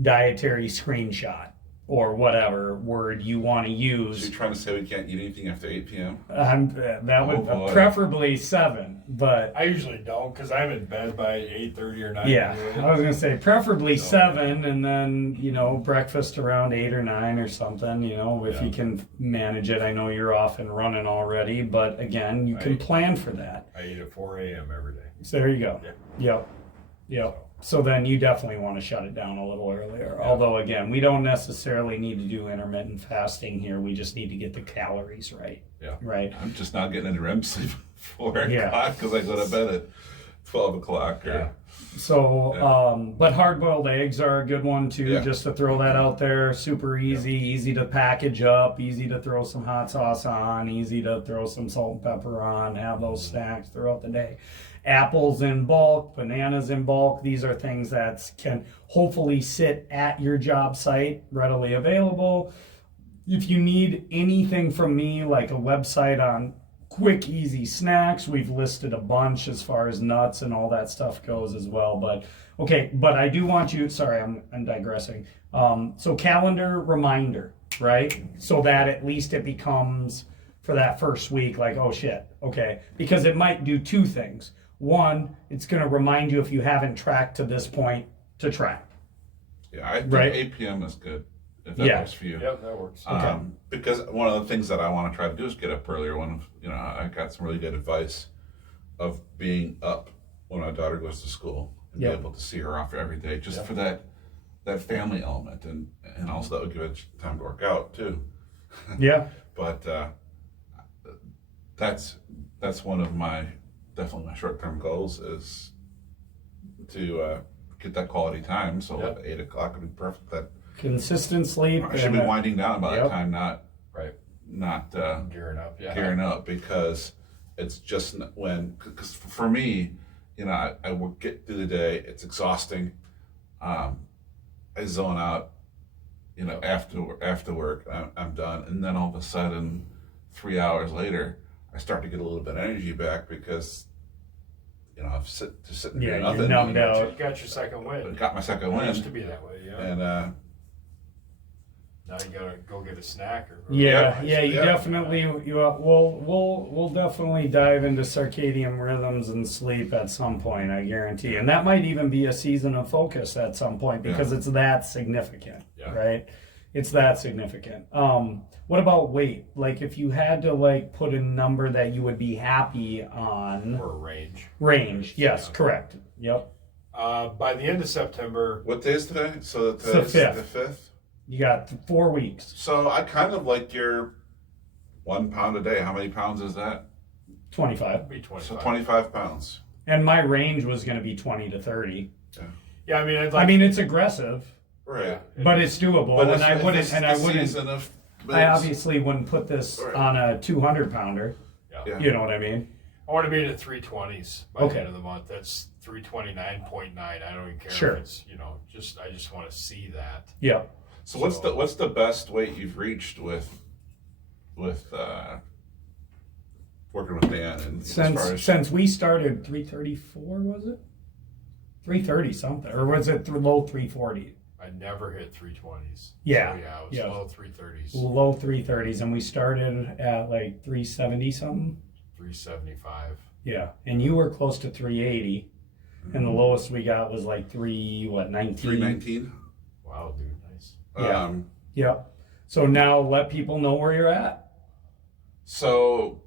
dietary screenshot or whatever word you want to So use. you're trying to say we can't eat anything after 8 p.m.? That would Oh, boy. preferably 7, but I usually don't because I'm in bed by 8:30 or 9. yeah, I was gonna say preferably So- 7, and then breakfast around 8 or 9 or something. If you can manage it. I know you're off and running already, but again, you can Right. plan for that. I eat at 4 a.m. every day. So there you go. Yeah. Yep. So then you definitely want to shut it down a little earlier. Yeah. Although again, we don't necessarily need to do intermittent fasting here. We just need to get the calories right. Yeah. Right. I'm just not getting into REM sleep at 4 Yeah. o'clock because I go to bed at 12 o'clock. Yeah. So, but hard-boiled eggs are a good one too, Yeah. just to throw that out there. Super easy to package up, easy to throw some hot sauce on, easy to throw some salt and pepper on, have those snacks throughout the day. Apples in bulk, bananas in bulk. These are things that can hopefully sit at your job site, readily available. If you need anything from me, like a website on quick, easy snacks, we've listed a bunch as far as nuts and all that stuff goes as well. But okay, but I do want you, sorry, I'm digressing. So calendar reminder, right? So that at least it becomes for that first week, like, oh shit, okay. Because it might do two things. One, it's going to remind you if you haven't tracked to this point to track. Yeah, I think Right. 8 p.m. is good, if that Yeah. works for you. Yep, that works. Because one of the things that I want to try to do is get up earlier. I got some really good advice of being up when my daughter goes to school and Yep. be able to see her off every day, just for that family element, and also that would give it time to work out too. Yeah. But that's one of definitely my short-term goals is to get that quality time. So Yep. 8 o'clock would be perfect. That Consistent sleep. I should be winding down by that time, not Gearing up, yeah. gearing up, because it's just because for me, I will get through the day. It's exhausting. I zone out, after work, I'm done. And then all of a sudden, 3 hours later, I start to get a little bit of energy back because, I've just sitting Yeah, doing you're nothing. numbed out. You got your second win. Got my second It used to win. be that way, yeah. And, Now you gotta go get a snack or Yeah, you Yeah. definitely we'll definitely dive into circadian rhythms and sleep at some point, I guarantee. And that might even be a season of focus at some point because it's that significant, Yeah. right? It's that significant. What about weight? Like if you had to put a number that you would be happy on. or range. Range, yes, Yeah. correct. Yep. By the end of September, what day is today? So It's the today's the 5th. 5th. You got 4 weeks. So I kind of like your 1 pound a day. How many pounds is that? 25. it'll be 25. So 25 pounds. And my range was going to be 20 to 30. Yeah, I mean, I mean, it's aggressive. Right. But it's doable, But and I wouldn't. Season of, I obviously wouldn't put this on a 200 pounder. Yeah. You know what I mean? I want to be in the 320s by Okay. the end of the month. That's 329.9. I don't even care Sure. if it's I just want to see that. Yeah. So what's the best weight you've reached with working with Dan? And as far as, Since we started, 334 was it? 330 something, or was it low 340? I never hit 320s. Yeah. So yeah, it was Yeah. low 330s, Low 330s, and we started at 370 something. 375. Yeah, and you were close to 380, and the lowest we got was 19. 319. Wow, dude, nice. Yeah. Yep. So now let people know where you're at. So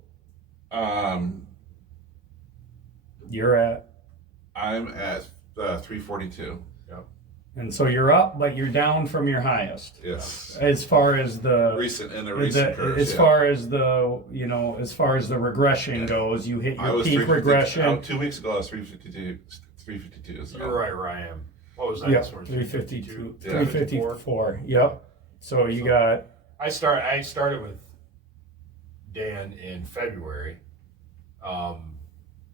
You're at, I'm at 342. and so you're up, but you're down from your highest. Yes. As far as the Recent curves. as far as the regression goes, you hit I your was peak 352 regression. 2 weeks ago, I was 352. 352. So. You're right where I am. What was that? Yep, Sort of 352, 354? 354. Yep. So you got I started with Dan in February.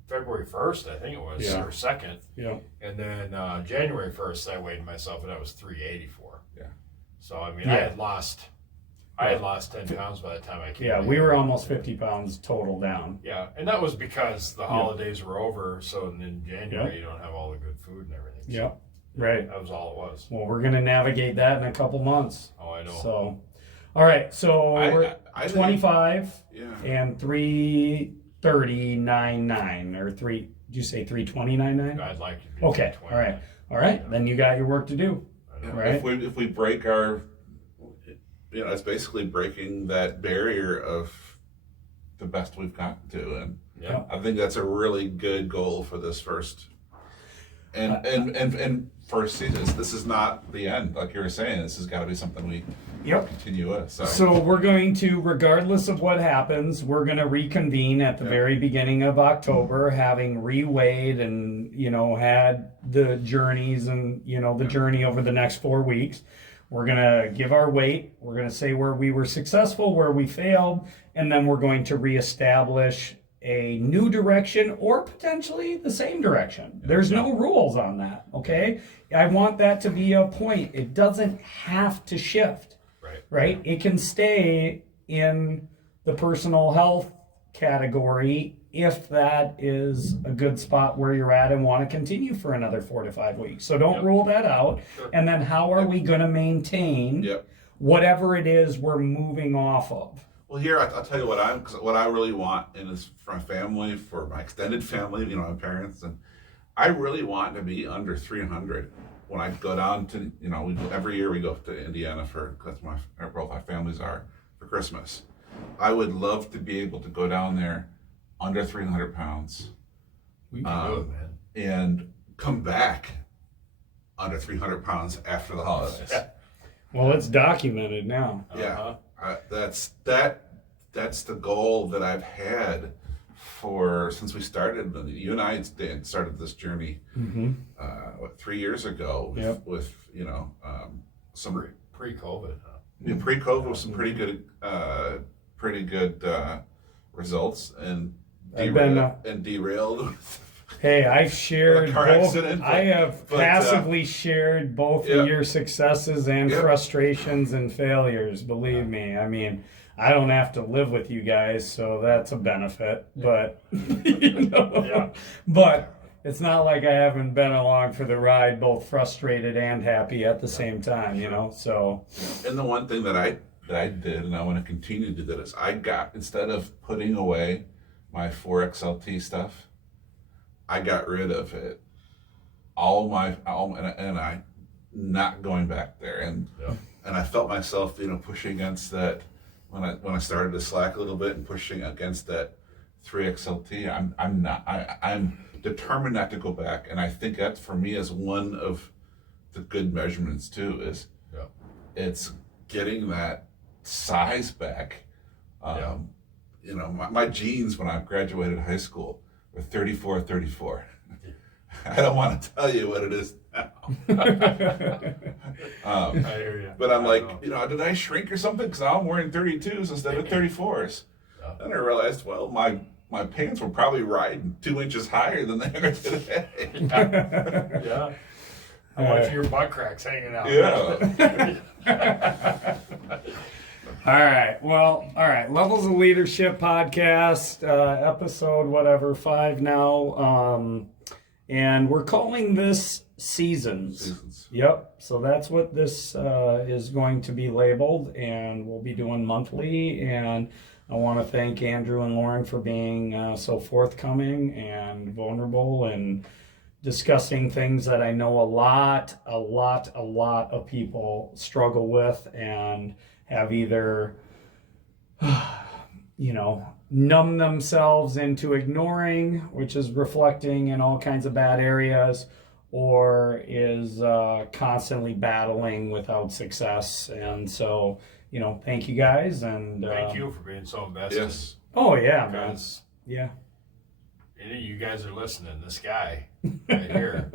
February 1st, I think it was, Yeah. or 2nd. yeah. And then January 1st, I weighed myself and I was 384. Yeah. So, I mean, Yeah. I had lost 10 pounds by the time I came Yeah, in. we were almost 50 pounds total down. Yeah, and that was because the holidays were over. So in January, Yeah. you don't have all the good food and everything. So Yep. Right. that was all it was. Well, we're gonna navigate that in a couple months. Oh, I know. So, all right. So we're I think- 25 Yeah. and 330.99 or three. Did you say 320.99? I'd like to be Okay. 20. All right. All right. Then you got your work to do. I know. Right. If we break our, it's basically breaking that barrier of the best we've gotten to, and Yeah. I think that's a really good goal for this first. And first season, this is not the end. Like you were saying, this has got to be something we continue with. So we're going to, regardless of what happens, we're going to reconvene at the very beginning of October, having reweighed and, had the journeys and, the journey over the next 4 weeks. We're going to give our weight. We're going to say where we were successful, where we failed, and then we're going to reestablish a new direction or potentially the same direction. There's no rules on that, okay? I want that to be a point. It doesn't have to shift, right? It can stay in the personal health category if that is a good spot where you're at and want to continue for another 4 to 5 weeks. So don't rule that out. Sure. And then how are we going to maintain whatever it is we're moving off of? Well, here I'll tell you what I really want, and it's for my family, for my extended family, my parents, and I really want to be under 300 when I go down to every year we go to Indiana because both my families are for Christmas. I would love to be able to go down there under 300 pounds, we can do it, man, and come back under 300 pounds after the holidays. Well, it's documented now. Yeah. That's the goal that I've had since we started. You and I started this journey 3 years ago with some pre-COVID. Pre-COVID was some pretty good results and derailed. Hey, I've shared car both. Accident, I have passively shared both of your successes and frustrations and failures. Believe me. I mean, I don't have to live with you guys, so that's a benefit. But but it's not like I haven't been along for the ride, both frustrated and happy at the same time. So. And the one thing that I did, and I want to continue to do that, is instead of putting away my 4XLT stuff, I got rid of it. And I not going back there, and I felt myself, pushing against that when I started to slack a little bit and pushing against that 3XLT. I'm determined not to go back, and I think that for me is one of the good measurements too. It's getting that size back. My jeans when I graduated high school were 34. I don't want to tell you what it is now. I hear you. But I'm did I shrink or something? Because I'm wearing 32s instead of 34s. Then I realized, well, my pants were probably riding 2 inches higher than they are today. How much of your butt cracks hanging out? All right. Levels of Leadership podcast, episode 5 now. And we're calling this Seasons. Yep. So that's what this is going to be labeled, and we'll be doing monthly. And I want to thank Andrew and Loren for being so forthcoming and vulnerable and discussing things that I know a lot of people struggle with and have either, numb themselves into ignoring, which is reflecting in all kinds of bad areas, or is constantly battling without success. And so, thank you guys. And thank you for being so invested. Yes. Oh, yeah, man. Because yeah. You guys are listening. This guy right here,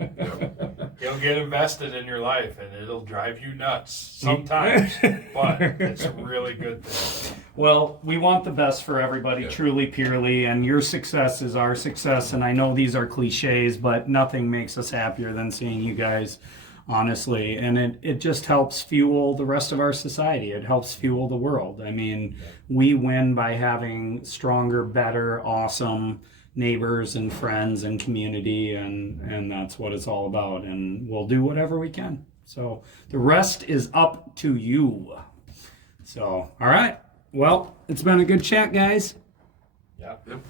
he'll get invested in your life, and it'll drive you nuts sometimes. But it's a really good thing. Well, we want the best for everybody, truly, purely, and your success is our success. And I know these are cliches, but nothing makes us happier than seeing you guys, honestly. And it just helps fuel the rest of our society. It helps fuel the world. I mean, we win by having stronger, better, awesome neighbors and friends and community, and that's what it's all about. And we'll do whatever we can. So the rest is up to you. So, all right. Well, it's been a good chat, guys. Yeah. Yep.